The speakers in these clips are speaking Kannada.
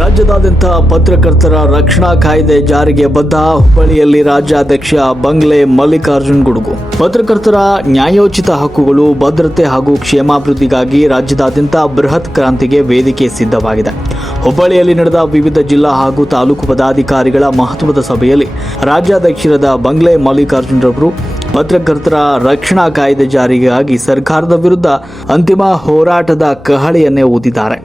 ರಾಜ್ಯದಾದ್ಯಂತ ಪತ್ರಕರ್ತರ ರಕ್ಷಣಾ ಕಾಯ್ದೆ ಜಾರಿಗೆ ಬದ್ಧ. ಹುಬ್ಬಳ್ಳಿಯಲ್ಲಿ ರಾಜ್ಯಾಧ್ಯಕ್ಷ ಬಂಗ್ಲೆ ಮಲ್ಲಿಕಾರ್ಜುನ್ ಗುಡುಗು. ಪತ್ರಕರ್ತರ ನ್ಯಾಯೋಚಿತ ಹಕ್ಕುಗಳು, ಭದ್ರತೆ ಹಾಗೂ ಕ್ಷೇಮಾಭಿವೃದ್ಧಿಗಾಗಿ ರಾಜ್ಯದಾದ್ಯಂತ ಬೃಹತ್ ಕ್ರಾಂತಿಗೆ ವೇದಿಕೆ ಸಿದ್ಧವಾಗಿದೆ. ಹುಬ್ಬಳ್ಳಿಯಲ್ಲಿ ನಡೆದ ವಿವಿಧ ಜಿಲ್ಲಾ ಹಾಗೂ ತಾಲೂಕು ಪದಾಧಿಕಾರಿಗಳ ಮಹತ್ವದ ಸಭೆಯಲ್ಲಿ ರಾಜ್ಯಾಧ್ಯಕ್ಷರಾದ ಬಂಗ್ಲೆ ಮಲ್ಲಿಕಾರ್ಜುನ್ ರವರು ಪತ್ರಕರ್ತರ ರಕ್ಷಣಾ ಕಾಯ್ದೆ ಜಾರಿಗಾಗಿ ಸರ್ಕಾರದ ವಿರುದ್ಧ ಅಂತಿಮ ಹೋರಾಟದ ಕಹಳೆಯನ್ನೇ ಊದಿದ್ದಾರೆ.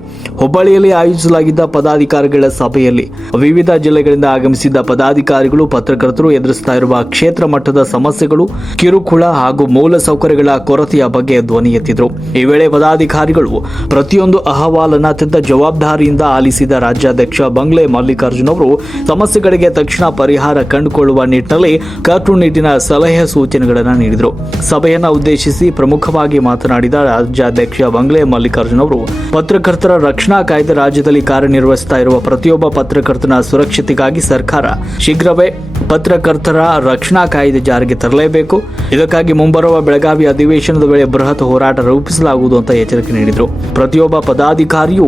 ಹುಬ್ಬಳ್ಳಿಯಲ್ಲಿ ಆಯೋಜಿಸಲಾಗಿದ್ದ ಪದಾಧಿಕಾರಿಗಳ ಸಭೆಯಲ್ಲಿ ವಿವಿಧ ಜಿಲ್ಲೆಗಳಿಂದ ಆಗಮಿಸಿದ್ದ ಪದಾಧಿಕಾರಿಗಳು ಪತ್ರಕರ್ತರು ಎದುರಿಸುತ್ತಾ ಇರುವ ಕ್ಷೇತ್ರ ಮಟ್ಟದ ಸಮಸ್ಯೆಗಳು, ಕಿರುಕುಳ ಹಾಗೂ ಮೂಲ ಸೌಕರ್ಯಗಳ ಕೊರತೆಯ ಬಗ್ಗೆ ಧ್ವನಿ ಎತ್ತಿದ್ರು. ಈ ವೇಳೆ ಪದಾಧಿಕಾರಿಗಳು ಪ್ರತಿಯೊಂದು ಅಹವಾಲನ್ನ ಅತ್ಯಂತ ಜವಾಬ್ದಾರಿಯಿಂದ ಆಲಿಸಿದ ರಾಜ್ಯಾಧ್ಯಕ್ಷ ಬಂಗ್ಲೆ ಮಲ್ಲಿಕಾರ್ಜುನ್ ಅವರು ಸಮಸ್ಯೆಗಳಿಗೆ ತಕ್ಷಣ ಪರಿಹಾರ ಕಂಡುಕೊಳ್ಳುವ ನಿಟ್ಟಿನಲ್ಲಿ ಕಟ್ಟುನಿಟ್ಟಿನ ಸಲಹೆ ಸೂಚನೆಗಳನ್ನು ನೀಡಿದರು. ಸಭೆಯನ್ನ ಉದ್ದೇಶಿಸಿ ಪ್ರಮುಖವಾಗಿ ಮಾತನಾಡಿದ ರಾಜ್ಯಾಧ್ಯಕ್ಷ ಬಂಗ್ಲೆ ಮಲ್ಲಿಕಾರ್ಜುನ್ ಅವರು ಪತ್ರಕರ್ತರ ರಕ್ಷಣಾ ಕಾಯ್ದೆ ರಾಜ್ಯದಲ್ಲಿ ಕಾರ್ಯನಿರ್ವಹಿಸುತ್ತಾ ಇರುವ ಪ್ರತಿಯೊಬ್ಬ ಪತ್ರಕರ್ತನ ಸುರಕ್ಷತೆಗಾಗಿ ಸರ್ಕಾರ ಶೀಘ್ರವೇ ಪತ್ರಕರ್ತರ ರಕ್ಷಣಾ ಕಾಯ್ದೆ ಜಾರಿಗೆ ತರಲೇಬೇಕು. ಇದಕ್ಕಾಗಿ ಮುಂಬರುವ ಬೆಳಗಾವಿ ಅಧಿವೇಶನದ ವೇಳೆ ಬೃಹತ್ ಹೋರಾಟ ರೂಪಿಸಲಾಗುವುದು ಅಂತ ಎಚ್ಚರಿಕೆ ನೀಡಿದರು. ಪ್ರತಿಯೊಬ್ಬ ಪದಾಧಿಕಾರಿಯೂ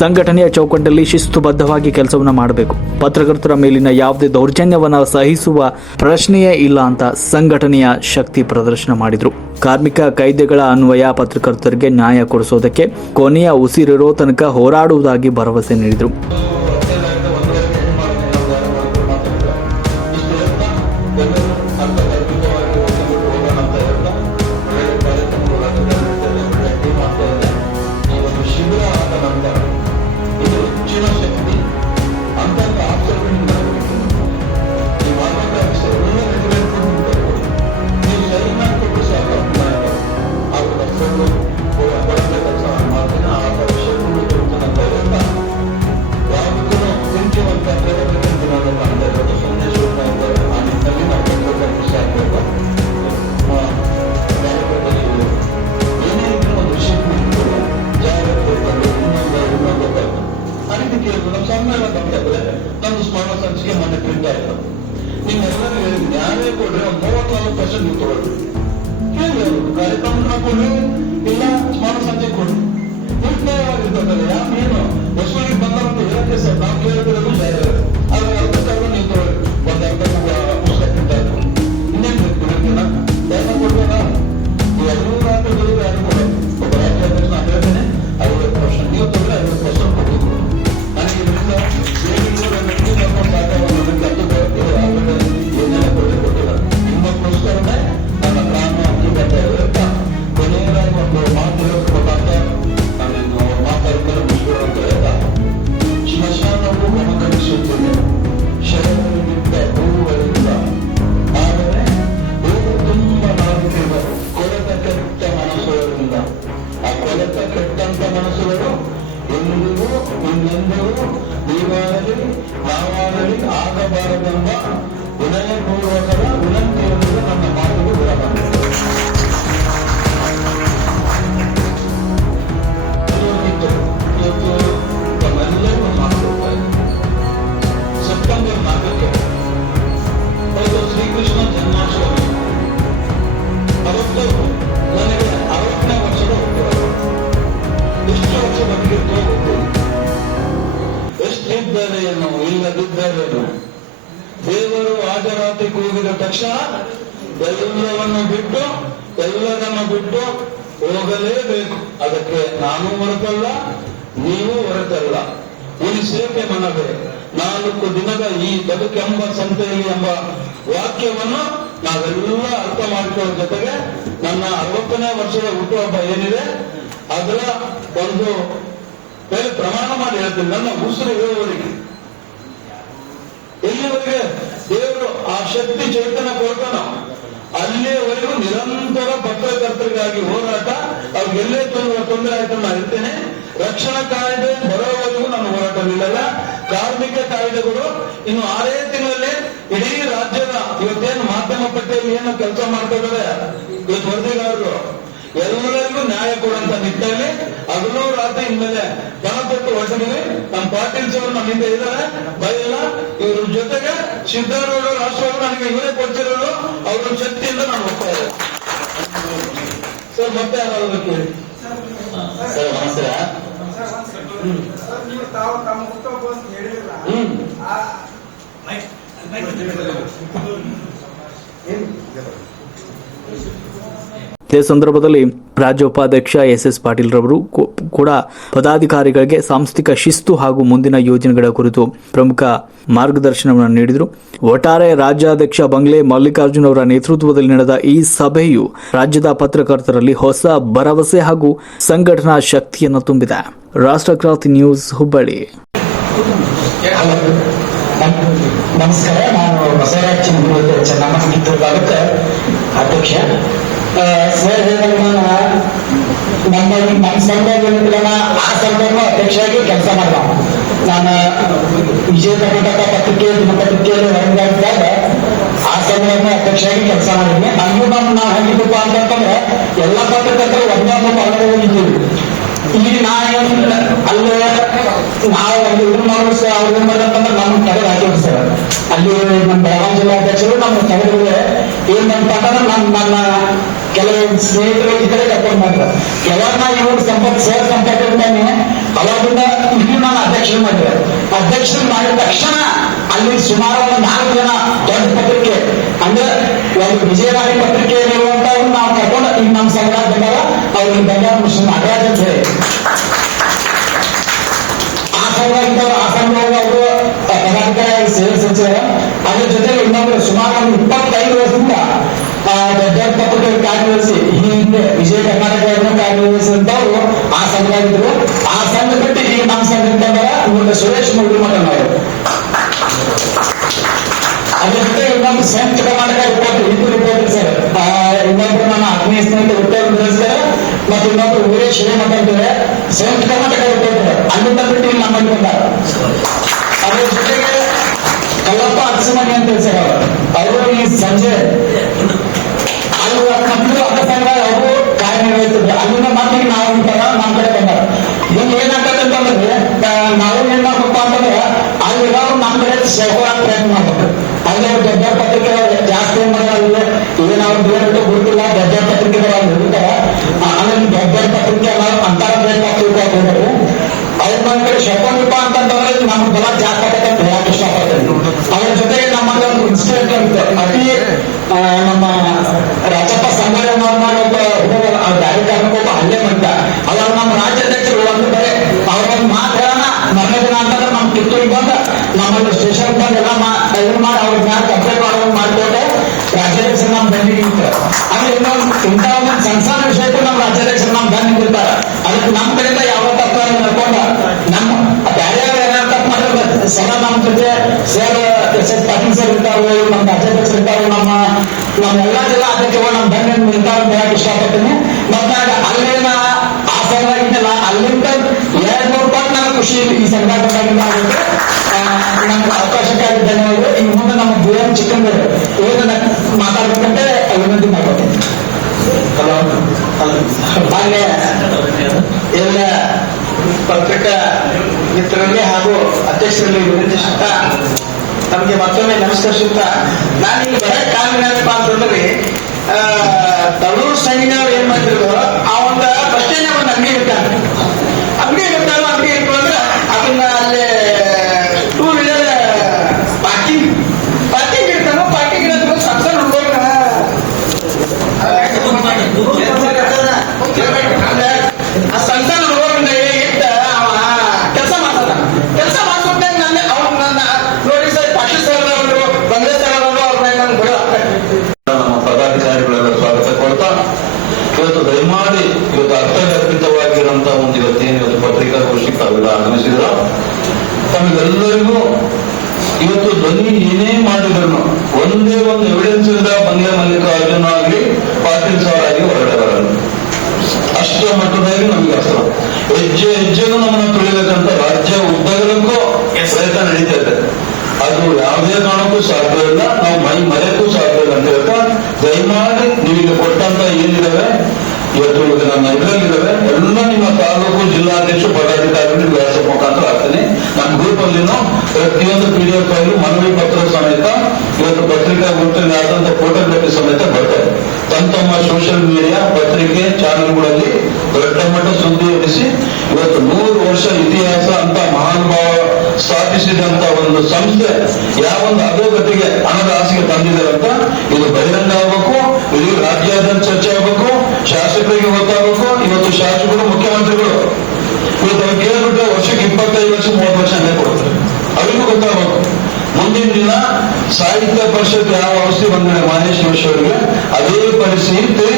ಸಂಘಟನೆಯ ಚೌಕಟ್ಟಲ್ಲಿ ಶಿಸ್ತುಬದ್ಧವಾಗಿ ಕೆಲಸವನ್ನ ಮಾಡಬೇಕು. ಪತ್ರಕರ್ತರ ಮೇಲಿನ ಯಾವುದೇ ದೌರ್ಜನ್ಯವನ್ನ ಸಹಿಸುವ ಪ್ರಶ್ನೆಯೇ ಇಲ್ಲ ಅಂತ ಸಂಘಟನೆಯ ಶಕ್ತಿ ಪ್ರದರ್ಶನ ಮಾಡಿದರು. ಕಾರ್ಮಿಕ ಕಾಯ್ದೆಗಳ ಅನ್ವಯ ಪತ್ರಕರ್ತರಿಗೆ ನ್ಯಾಯ ಕೊಡಿಸೋದಕ್ಕೆ ಕೊನೆಯ ಉಸಿರಿರೋ ತನಕ ಹೋರಾಡುವುದಾಗಿ ಭರವಸೆ ನೀಡಿದರು. ನಮ್ದು ಸ್ಮರಣ ಸಂಚಿಕೆ ಮೊನ್ನೆ ಪ್ರಿಂಟ್ ಆಯ್ತು. ನಿಮ್ಮೆಲ್ಲರೂ ನ್ಯಾಯ ಕೊಡ್ರಿ, 34% ನೀವು ತಗೊಳ್ರಿ. ಹೇಳಿ ಕಾರ್ಯಕ್ರಮ ಹಾಕೊಡ್ರಿ, ಇಲ್ಲ ಸ್ಮರಣ ಸಂಚಿಕೆ ಕೊಡ್ರಿ. ನಿರ್ಣಯವಾಗಿರ್ತದೆ. ಏನು ಹೊಸೂರಿಗೆ ಬಂದಂತ ಹೇಳಕ್ಕೆ ಸರ್ ನಾವು ಕೇಳ್ತಿರೋದು ಬೇರೆ. ಆದ್ರೆ ಅರ್ಧಕ್ಕಾದ್ರೂ ನೀವು ತಗೊಳ್ರಿ. ಒಂದು ಅರ್ಧ ಪುಸ್ತಕ ಪ್ರಿಂಟ್ ಆಯ್ತು. ಇನ್ನೇನು ಬೇಕು? ಧ್ಯಾನ ಕೊಡ್ಬೇಕ? ನೀವು ಎಲ್ಲರೂ ರಾಜ್ಯಗಳು ಯಾರು ಕೊಡೋದು. ಒಬ್ಬ ರಾಜ್ಯಾಧ್ಯಕ್ಷ ನಾನು ಹೇಳ್ತೇನೆ, 50% ನೀವು ತಗೊಳ್ಳಿ, 50% ಕೊಡಬೇಕು. ನನಗೆ ಇದರಿಂದ ನಿಮ್ಮಕ್ಕೋಸ್ಕರನೇ ನನ್ನ ಪ್ರಾಣ ಬರ್ತಾ ಕೊನೆಯದಾಗಿ ಒಂದು ಮಾತು ಹೇಳ್ಬೇಕಂತ ನಾನು ಮಾತಾಡ್ತಾರೆ ಮುಗಿಸ್ಕೊಡೋ ಅಂತ ಹೇಳ್ತಾ, ಶ್ಮಶಾನವು ಅನುಕರಿಸುತ್ತದೆ ಶರೀರದಿಂದ ಹೂವುಗಳಿಂದ, ಆದರೆ ಹೂವು ತುಂಬ ನಾವಿರುವ ಕೊಳೆತ ಕೆಟ್ಟ ಮನಸ್ಸುಗಳಿಂದ. ಆ ಕೊಳೆತ ಕೆಟ್ಟಂತ ಮನಸ್ಸುಗಳು ಎಂದಿಗೂ ಇನ್ನೆಂದಿಗೂ ನೀವಾಗಲಿ ನಾವಾಗಲಿ ಆಗಬಾರದೆಂಬ ವಿನಯಪೂರ್ವಕರ ವಿನಂತಿಯೊಂದಿಗೆ ನನ್ನ ಮಾತಿಗೆ ವಿರಾಮ. ಇವತ್ತು ತಮ್ಮೆಲ್ಲರೂ ಮಾತಾಡ್ತಾರೆ. ಸೆಪ್ಟೆಂಬರ್ 4ಕ್ಕೆ ಅದು ಶ್ರೀಕೃಷ್ಣ ಜನ್ಮಾಷ್ಟಮಿ. ಅವತ್ತು ನನಗೆ 60ನೇ ವರ್ಷದ ಹುಟ್ಟುಹಬ್ಬ. ಎಷ್ಟು ವರ್ಷ ಬದುಕಿರ್ತೋ ಗೊತ್ತಿಲ್ಲ. ಎಷ್ಟಿದ್ದರೇನು ಇಲ್ಲದಿದ್ದರೇನು, ದೇವರು ಹಾಜರಾತಿ ಕೂಗಿದ ತಕ್ಷಣ ಎಲ್ಲರನ್ನು ಬಿಟ್ಟು ಹೋಗಲೇಬೇಕು. ಅದಕ್ಕೆ ನಾನು ಹೊರತಲ್ಲ, ನೀವು ಹೊರತಲ್ಲ. ಉಳಿಸೇಕೆ ಮನವೇ 4 ದಿನದ ಈ ಬದುಕೆಂಬ ಸಂತೆಯಲ್ಲಿ ಎಂಬ ವಾಕ್ಯವನ್ನು ನಾವೆಲ್ಲ ಅರ್ಥ ಮಾಡಿಕೊಳ್ಳೋ ಜೊತೆಗೆ ನನ್ನ 60ನೇ ವರ್ಷದ ಹುಟ್ಟುಹಬ್ಬ ಏನಿದೆ ಅದರ ಒಂದು ಬೇರೆ ಪ್ರಮಾಣ ಮಾಡಿ ಹೇಳ್ತೀನಿ. ನನ್ನ ಉಸಿರು ಇರುವವರೆಗೆ, ಎಲ್ಲಿವರೆಗೆ ದೇವರು ಆ ಶಕ್ತಿ ಚೈತನ್ಯ ಕೊಡ್ತಾನೋ ಅಲ್ಲಿಯವರೆಗೂ ನಿರಂತರ ಪತ್ರಕರ್ತರಿಗಾಗಿ ಹೋರಾಟ. ಅವ್ರಿಗೆ ಎಲ್ಲೇ ತೊಂದರೆ ಆಯ್ತು ನಾನು ಇರ್ತೇನೆ. ರಕ್ಷಣಾ ಕಾಯ್ದೆ ಬರೋವರೆಗೂ ನನ್ನ ಹೋರಾಟ ನಿಲ್ಲಲ್ಲ. ಕಾರ್ಮಿಕ ಕಾಯ್ದೆಗಳು ಇನ್ನು 6 ತಿಂಗಳಲ್ಲಿ ಇಡೀ ರಾಜ್ಯದ ಇವತ್ತೇನು ಮಾಧ್ಯಮ ಪಟ್ಟಿಯಲ್ಲಿ ಏನು ಕೆಲಸ ಮಾಡ್ತಾ ಇದ್ದಾರೆ ಇವತ್ತು ವರದಿಗಾರರು ಎಲ್ಲರಿಗೂ ನ್ಯಾಯ ಕೊಡುವಂತ ನಿಟ್ಟಿನಲ್ಲಿ ಹಗಲು ರಾತ್ರಿ ಇನ್ಮೇಲೆ ಪಣ ತೊಟ್ಟು ಹೊರಟಿದ್ದೀನಿ. ನಮ್ಮ ಪಾಟೀಲ್ ಅವರು ನಮ್ಮ ಹಿಂದೆ ಇದ್ದಾರೆ, ಬಯಲ್ಲ. ಇವ್ರ ಜೊತೆಗೆ ಸಿದ್ದರಾಮಯ್ಯ ರಾಷ್ಟ್ರವನ್ನು ನನಗೆ ಇವರೇ ಕೊಡ್ತಿರೋರು, ಅವ್ರ ಶಕ್ತಿಯಿಂದ ನಾನು ಹೋಗ್ತಾ ಇದ್ದೇನೆ. ಸರ್ ಮತ್ತೆ ಯಾರಾದ್ರು ಕೇಳಿ. ಸರ್ ನಮಸ್ಕಾರ. ಇದೇ ಸಂದರ್ಭದಲ್ಲಿ ರಾಜ್ಯ ಉಪಾಧ್ಯಕ್ಷ ಎಸ್ ಪಾಟೀಲ್ ರವರು ಕೂಡ ಪದಾಧಿಕಾರಿಗಳಿಗೆ ಸಾಂಸ್ಥಿಕ ಶಿಸ್ತು ಹಾಗೂ ಮುಂದಿನ ಯೋಜನೆಗಳ ಕುರಿತು ಪ್ರಮುಖ ಮಾರ್ಗದರ್ಶನವನ್ನು ನೀಡಿದರು. ಒಟ್ಟಾರೆ ರಾಜ್ಯಾಧ್ಯಕ್ಷ ಬಂಗ್ಲೆ ಮಲ್ಲಿಕಾರ್ಜುನ್ ಅವರ ನೇತೃತ್ವದಲ್ಲಿ ನಡೆದ ಈ ಸಭೆಯು ರಾಜ್ಯದ ಪತ್ರಕರ್ತರಲ್ಲಿ ಹೊಸ ಭರವಸೆ ಹಾಗೂ ಸಂಘಟನಾ ಶಕ್ತಿಯನ್ನು ತುಂಬಿದೆ. ರಾಷ್ಟ್ರಕ್ರಾಂತಿ ನ್ಯೂಸ್, ಹುಬ್ಬಳ್ಳಿ. ನಮಸ್ಕಾರ, ನಾನು ಬಸವರಾಜ್ ಚೆನ್ನಮ್ಮ ಭಾಗಕ್ಕೆ ಅಧ್ಯಕ್ಷ. ಸರ್ ನಮ್ಮ ಸಂಘಟನೆ ಆ ಸಂಘಟನೆ ಅಧ್ಯಕ್ಷರಾಗಿ ಕೆಲಸ ಮಾಡಿದ. ನಾನು ವಿಜಯ ಕರ್ನಾಟಕ ಪತ್ರಿಕೆ ದಿನಪತ್ರಿಕೆಯಲ್ಲಿ ಹೊರಗಾಗಿದ್ದಾಗ ಆ ಸಂಘಟನೆ ಅಧ್ಯಕ್ಷರಾಗಿ ಕೆಲಸ ಮಾಡಿದ್ವಿ. ಅಲ್ಲೂ ನಾವು ಹೆಂಗಿದ್ದಪ್ಪ ಅಂತಂದ್ರೆ ಎಲ್ಲಾ ಪತ್ರಕರ್ತರು ಒಂದೊಂದು ಹೊರಗಡೆ ಹೋಗಿದ್ದೀವಿ. ಈಗ ಅಲ್ಲೇ ನಾವು ಒಂದು ಇದು ಮಾಡೋದು ಸರ್, ಅವ್ರು ಏನ್ ಮಾಡ್ದಂತಂದ್ರೆ ನಮ್ಗೆ ತೆಗೆದು ಹಾಕಿದ್ರು ಸರ್. ಅಲ್ಲಿ ನಮ್ಮ ಬೆಳಗಾವಿ ಜಿಲ್ಲಾಧ್ಯಕ್ಷರು ನಮ್ಮ ತೆಗೆದ್ರೆ ಏನ್ ಮಾಡ್ತಂದ್ರೆ ನನ್ನ ಕೆಲವು ಸ್ನೇಹಿತರು ಈ ಕಡೆ ಕರ್ಕೊಂಡು ಮಾಡಿದ್ರು. ಯಾವಾಗ ಇವ್ರು ಸರ್ ಸಂಪರ್ಕದಿಂದಾನೆ ಅವಾಗಿಂದ ಇಲ್ಲಿ ನಾನು ಅಧ್ಯಕ್ಷರು ಮಾಡಿದೆ. ಅಧ್ಯಕ್ಷರು ಮಾಡಿದ ತಕ್ಷಣ ಅಲ್ಲಿ ಸುಮಾರು ಒಂದು 4 ಜನ ದೊಡ್ಡ ಪತ್ರಿಕೆ ಅಂದ್ರೆ ಒಂದು ವಿಜಯವಾಣಿ ಪತ್ರಿಕೆಯಲ್ಲಿರುವಂತವ್ರು ನಾವು ಕರ್ಕೊಂಡು ಈಗ ನಮ್ಮ ಸಂಘ ಬಂದಾಗ ಅವ್ರಿಗೆ ಬಂಗಾರ ಮುಸ್ಲಿಂ ನಾಗರಾಜ್ ಅಂತ ಹೇಳಿ ಆ ಸಂಘ ಅವರು ಪದಾಧಿಕಾರಿ ಸೇವೆ ಸಲ್ಲಿಸಿದ. ಅದ್ರ ಜೊತೆಗೆ ಇನ್ನೊಬ್ರು ಸುಮಾರು ಒಂದು 25 ವರ್ಷದಿಂದ ದೊಡ್ಡ ಪತ್ರಿಕೆ ಕಾರ್ಯನಿರ್ವಹಿಸಿ ಈ ಹಿಂದೆ ವಿಜಯ ಕರ್ನಾಟಕ ಕಾರ್ಯನಿರ್ವಹಿಸಿದಂತವ್ರು ಆ ಸಂಘ. ಆ ಸಂಘ ಬಿಟ್ಟು ಈಗ ನಮ್ಮ ಸಂಘ ಇವಾಗ ಸುರೇಶ್ ಮುರುಘಮಠನವರು. ಅದ್ರ ಜೊತೆ ಇನ್ನೊಂದು ಸಂಯುಕ್ತ ಕರ್ನಾಟಕ ರಿಪೋರ್ಟರ್ ಸರ್, ಇನ್ನೊಬ್ರು ನನ್ನ ಆತ್ಮೀಯ ಸ್ನೇಹಿತ ಉತ್ತರ ಮತ್ತು ಇನ್ನೊಬ್ರು ವೀರೇಶ್ ಶ್ರೀಮಠ ಅಂತಾರೆ ಸಂಯುಕ್ತ ಕರ್ನಾಟಕ ರಿಪೋರ್ಟರ್. ಅಲ್ಲಿಂದ ಬಿಟ್ಟು ಇಲ್ಲಿ ನಮ್ಮಲ್ಲಿ ಬಂದಾರ. ಅದ್ರ ಜೊತೆಗೆ ಕಲ್ಲಪ್ಪ ಅರಸಮನಿ ಅಂತ ಸರ್, ಅವರು ಈ ಸಂಜೆ ಅಲ್ಲಿ ಮಕ್ಕಳು ಅದ ಸಂಘ ಅವರು ಕಾರ್ಯನಿರ್ವಹಿಸಿದ್ರು. ಅಲ್ಲಿಂದ ಮತ್ತೆ ನಾವು ನಮ್ಮ ಕಡೆ ಬಂದಾರ. ಈಗ ಏನಾಗ್ತದೆ ಅಂತಂದ್ರೆ ನಾವು ಏನ್ ಮಾಡ್ಬೇಕಪ್ಪ ಅಂತಂದ್ರೆ ಅಲ್ಲಿರೋರು ನಮ್ಮ ಕಡೆ ಸೇರ್ಕೊಳ್ಳೋಕೆ ಪ್ರಯತ್ನ ಮಾಡ್ಬೇಕು. ಅಲ್ಲಿ ದೊಡ್ಡ ಪತ್ರಿಕೆ ಜಾಸ್ತಿ ಏನ್ ಮಾಡೋಲ್ಲ, ಏನಾದ್ರು ಬೇರೆ ಗೊತ್ತಿಲ್ಲ, ದೊಡ್ಡ ಪತ್ರಿಕೆಗಳು ಇರ್ತಾರೆ. ಆಮೇಲೆ ದೊಡ್ಡ ಪತ್ರಿಕೆ ಅಂತಾರ ಬೇಕಾಗ್ತಿರ್ತಾರೆ. ಅವ್ರ ನಮ್ಮ ಕಡೆ ಶೇರ್ಕೊಂಡ್ರಪ್ಪ ಅಂತಂದ್ರೆ ನಮ್ಗೆ ಬಲ ಜಾಸ್ತಿ ಆಗತ್ತೆ ಅಂತ ಹೇಳಕ್ ಇಷ್ಟಪಡ್ತೇನೆ. ಅದ್ರ ಜೊತೆಗೆ ನಮ್ಮಲ್ಲಿ ಒಂದು ಇನ್ಸಿಡೆಂಟ್ ಅಂತ ಅತಿ ನಮ್ಮ ರಾಜಪ್ಪ ಸಂಘಟನೆ ಗಾಡಿ ಕಾರಣಕ್ಕೊಬ್ಬ ಹಲ್ಲೆ ಮಾಡಿದ್ದ. ಅವಾಗ ನಮ್ಮ ರಾಜ್ಯಾಧ್ಯಕ್ಷರು ಒಂದು ಬರೀ ಅವ್ರೊಂದು ಮಾತು ಹೇಳೋಣ ಮರನೇ ದಿನ ಅಂತಂದ್ರೆ ನಮ್ಮ ಕಿತ್ತೂರಿಗೆ ಬಂದ ನಮ್ಮಲ್ಲಿ ಸ್ಟೇಷನ್ ಬಂದು ಎಲ್ಲ ಇದು ಮಾಡಿ ಅವ್ರ ಮ್ಯಾಲ ಕಂಪ್ಲೇಂಟ್ ಮಾಡೋದು ಮಾಡಿಕೊಟ್ಟೆ ರಾಜ್ಯಾಧ್ಯಕ್ಷರು ನಮ್ಮ ಬಂದಿ ನಿಂತಾರೆ. ಆಮೇಲೆ ಇನ್ನೊಂದು ಇಂಥ ಒಂದು ಸಣ್ಣ ವಿಷಯಕ್ಕೂ ನಮ್ಮ ರಾಜ್ಯಾಧ್ಯಕ್ಷರು ನಮ್ಮ ಬಂದು ನಿಂತಿರ್ತಾರೆ. ಅದಕ್ಕೆ ನಮ್ಮ ಕಡೆಯಿಂದ ಯಾವ ತಪ್ಪ ನಡ್ಕೊಂಡ ನಮ್ಮ ಬೇರೆ ಏನಾರು ತಪ್ಪು ಮಾಡಿದ್ರೆ ಸದಾ ನಮ್ಮ ಜೊತೆ ಸರ್ ಎಸ್ ಪಾಟೀಲ್ ಸರ್ ಇರ್ತಾವೆ, ನಮ್ಮ ರಾಜ್ಯಾಧ್ಯಕ್ಷರು ಇರ್ತಾವೆ, ನಮ್ಮೆಲ್ಲಾ ಜಿಲ್ಲಾ ಅಧ್ಯಕ್ಷರು ನಮ್ಮ ಬಂದು ನಿಂತಾವ ಅಂತ ಹೇಳಕ್ ಇಷ್ಟಪಡ್ತೀನಿ. ಮತ್ತೆ ಅಲ್ಲಿನ ಆ ಸಂಘ ಅಲ್ಲಿಂದ 200 ಪಟ್ಟು ನನಗೆ ಖುಷಿ ಈ ಸಂಘ ನಮ್ಗೆ ಅವಕಾಶಕ್ಕಾಗಿ ಧನ್ಯವಾದ. ಇನ್ನು ಮುಂದೆ ನಮ್ಮ BM ಚಿಕ್ಕಂದರು ಏನ ಮಾತಾಡ್ಬೇಕಂತ ವಿನಂತಿ ಮಾಡ್ಕೊತೀನಿ. ಹಾಗೆ ಎಲ್ಲ ಪತ್ರಿಕಾ ಮಿತ್ರರಲ್ಲಿ ಹಾಗೂ ಅಧ್ಯಕ್ಷರಲ್ಲಿ ವಿನಂತಿಸುತ್ತಾ ನಮಗೆ ಮತ್ತೊಮ್ಮೆ ನಮಸ್ಕರಿಸುತ್ತಾ ನಾನೀಗ ಬರಕ್ ಕಾರಣಪ್ಪ ಅಂತಂದ್ರೆ ತಳೂರು ಸೈನಿಕರು ಏನ್ ಮಾಡ್ತಿದ್ರು ಆ ಒಂದು ಪ್ರಶ್ನೆ ಒಂದು ಅಂಗಡಿ ಇರ್ತಾರೆ. ಅಂಗಡಿ ಇರ್ತಾರೋ ಅಂಗಡಿ ಇರ್ತು ಅಂದ್ರೆ ಅದನ್ನ ಅಲ್ಲಿ 2 ವೀಲರ್ ಪಾರ್ಕಿಂಗ್ ಇರ್ತಾನೋ ಪಾರ್ಕಿಂಗ್ ಇರೋದು ಸಣ್ಣ ಹುಡುಗ ಆ ಸಣ್ಣ ಹುಡುಗರಿಂದ ಇಟ್ಟ ಅವ ಕೆಲಸ ಮಾಡ್ತಾನ. ಕೆಲಸ ಮಾಡ್ಕೊಂಡೆ ನನ್ನ ಅವ್ರು ನನ್ನ ನೋಡಿ ಸರ್ ಪಾಟೀಲ್ ಸರ್ ಅವರು ಬಂದ್ರೆ ಸರ್ ಅವರು ಅವ್ರನ್ನ ನಂಗೆ ಬಿಡ. ನಮ್ಮ ಪದಾಧಿಕಾರಿಗಳೆಲ್ಲ ಸ್ವಾಗತ ಕೊಡ್ತಾ ಇವತ್ತು ದಯಮಾಡಿ ಇವತ್ತು ಪತ್ರಿಕಾ ಗುಂಪಿನಲ್ಲಿ ಆದಂತ ಫೋಟೋಗ್ರಫಿ ಸಮೇತ ಬರ್ತಾರೆ. ತಮ್ಮ ಸೋಷಿಯಲ್ ಮೀಡಿಯಾ ಪತ್ರಿಕೆ ಚಾನೆಲ್ಗಳಲ್ಲಿ ದೊಡ್ಡ ಮಟ್ಟ ಸುದ್ದಿ ಎಬ್ಬಿಸಿ ಇವತ್ತು 100 ವರ್ಷ ಇತಿಹಾಸ ಅಂತ ಮಹಾನುಭಾವ ಸ್ಥಾಪಿಸಿದಂತ ಒಂದು ಸಂಸ್ಥೆ ಯಾವೊಂದು ಅಧೋಗತಿಗೆ ಹಣದ ಆಸೆಗೆ ತಂದಿದ್ದಾರೆ ಅಂತ ಇದು ಬಹಿರಂಗ ಆಗಬೇಕು, ಇಡೀ ರಾಜ್ಯಾದ್ಯಂತ ಚರ್ಚೆ ಆಗಬೇಕು, ಶಾಸಕರಿಗೆ ಗೊತ್ತಾಗಬೇಕು. ಇವತ್ತು ಶಾಸಕರು ಮುಖ್ಯಮಂತ್ರಿಗಳು ಇವತ್ತು ಅವ್ರು ಕೇಳ್ಬಿಟ್ರೆ ವರ್ಷಕ್ಕೆ 25 ಲಕ್ಷ 30 ಲಕ್ಷ ಹಣ ಕೊಡ್ತಾರೆ. ಅವರಿಗೂ ಗೊತ್ತಾಗಬೇಕು. ಮುಂದಿನ ದಿನ ಸಾಹಿತ್ಯ ಪರಿಷತ್ ಯಾವ ಔಷಧಿ ಬಂದಿದೆ ಮಹೇಶ್ ಜೋಶಿ ಅವರಿಗೆ ಅದೇ ಪರಿಸ್ಥಿತಿ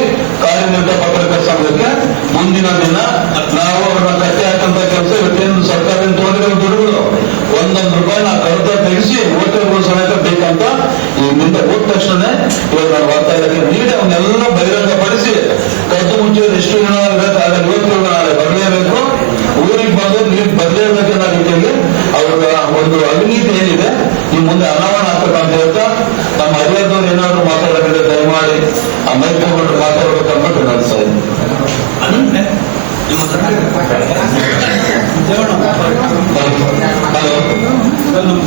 ಕಾರ್ಯನಿರತ ಪತ್ರಕರ್ತರ ಸಂಘಕ್ಕೆ ಮುಂದಿನ ದಿನ ನಾವು ಅವ್ರನ್ನ ಕಟ್ಟಿ ಹಾಕಂತ ಕೆಲಸ ಇವತ್ತೇನು ಸರ್ಕಾರದಿಂದ ತಗೊಂಡಿರೋ ದುಡ್ಡುಗಳು ₹1 ನಾವು ಕರೆತ ತೆಗೆಸಿ ವೋಟರ್ಗಳು ಸಮೇತ ಬೇಕಂತ ಇಲ್ಲಿಂದ ಹೋದ ತಕ್ಷಣ ಇವಾಗ ನಾವು ವಾರ್ತಾ ಇಲಾಖೆ ನೀಡಿ ಅವನ್ನೆಲ್ಲ ಬಹಿರಂಗಪಡಿಸಿ ಕದ್ದು ಮುಚ್ಚೋದು ಎಷ್ಟು ಜನ ಇರುತ್ತೆ ಆಗ ಇವತ್ತು ನಾಳೆ ಬರಲೇಬೇಕು, ಊರಿಗೆ ಬಂದು ನೀರು ಬರಲೇಬೇಕನ್ನ ರೀತಿಯಲ್ಲಿ ಅವರ ಒಂದು ಅವಿನೀತಿ ಏನಿದೆ ಈ ಮುಂದೆ ಅನಾವರಣ ಆಗ್ಬೇಕಂತ ಹೇಳ್ತಾ ನಮ್ಮ ಹರಿಯಾದವ್ರು ಏನಾದ್ರು ಮಾತಾಡೋದಿದ್ರೆ ದಯಮಾಡಿ ಆ ಮೈಕ್ ತಗೊಂಡು ಮಾತಾಡ್ಬೇಕಂದ್ಬಿಟ್ಟು ನಡೆಸ್ತಾ ಇದ್ದೀನಿ.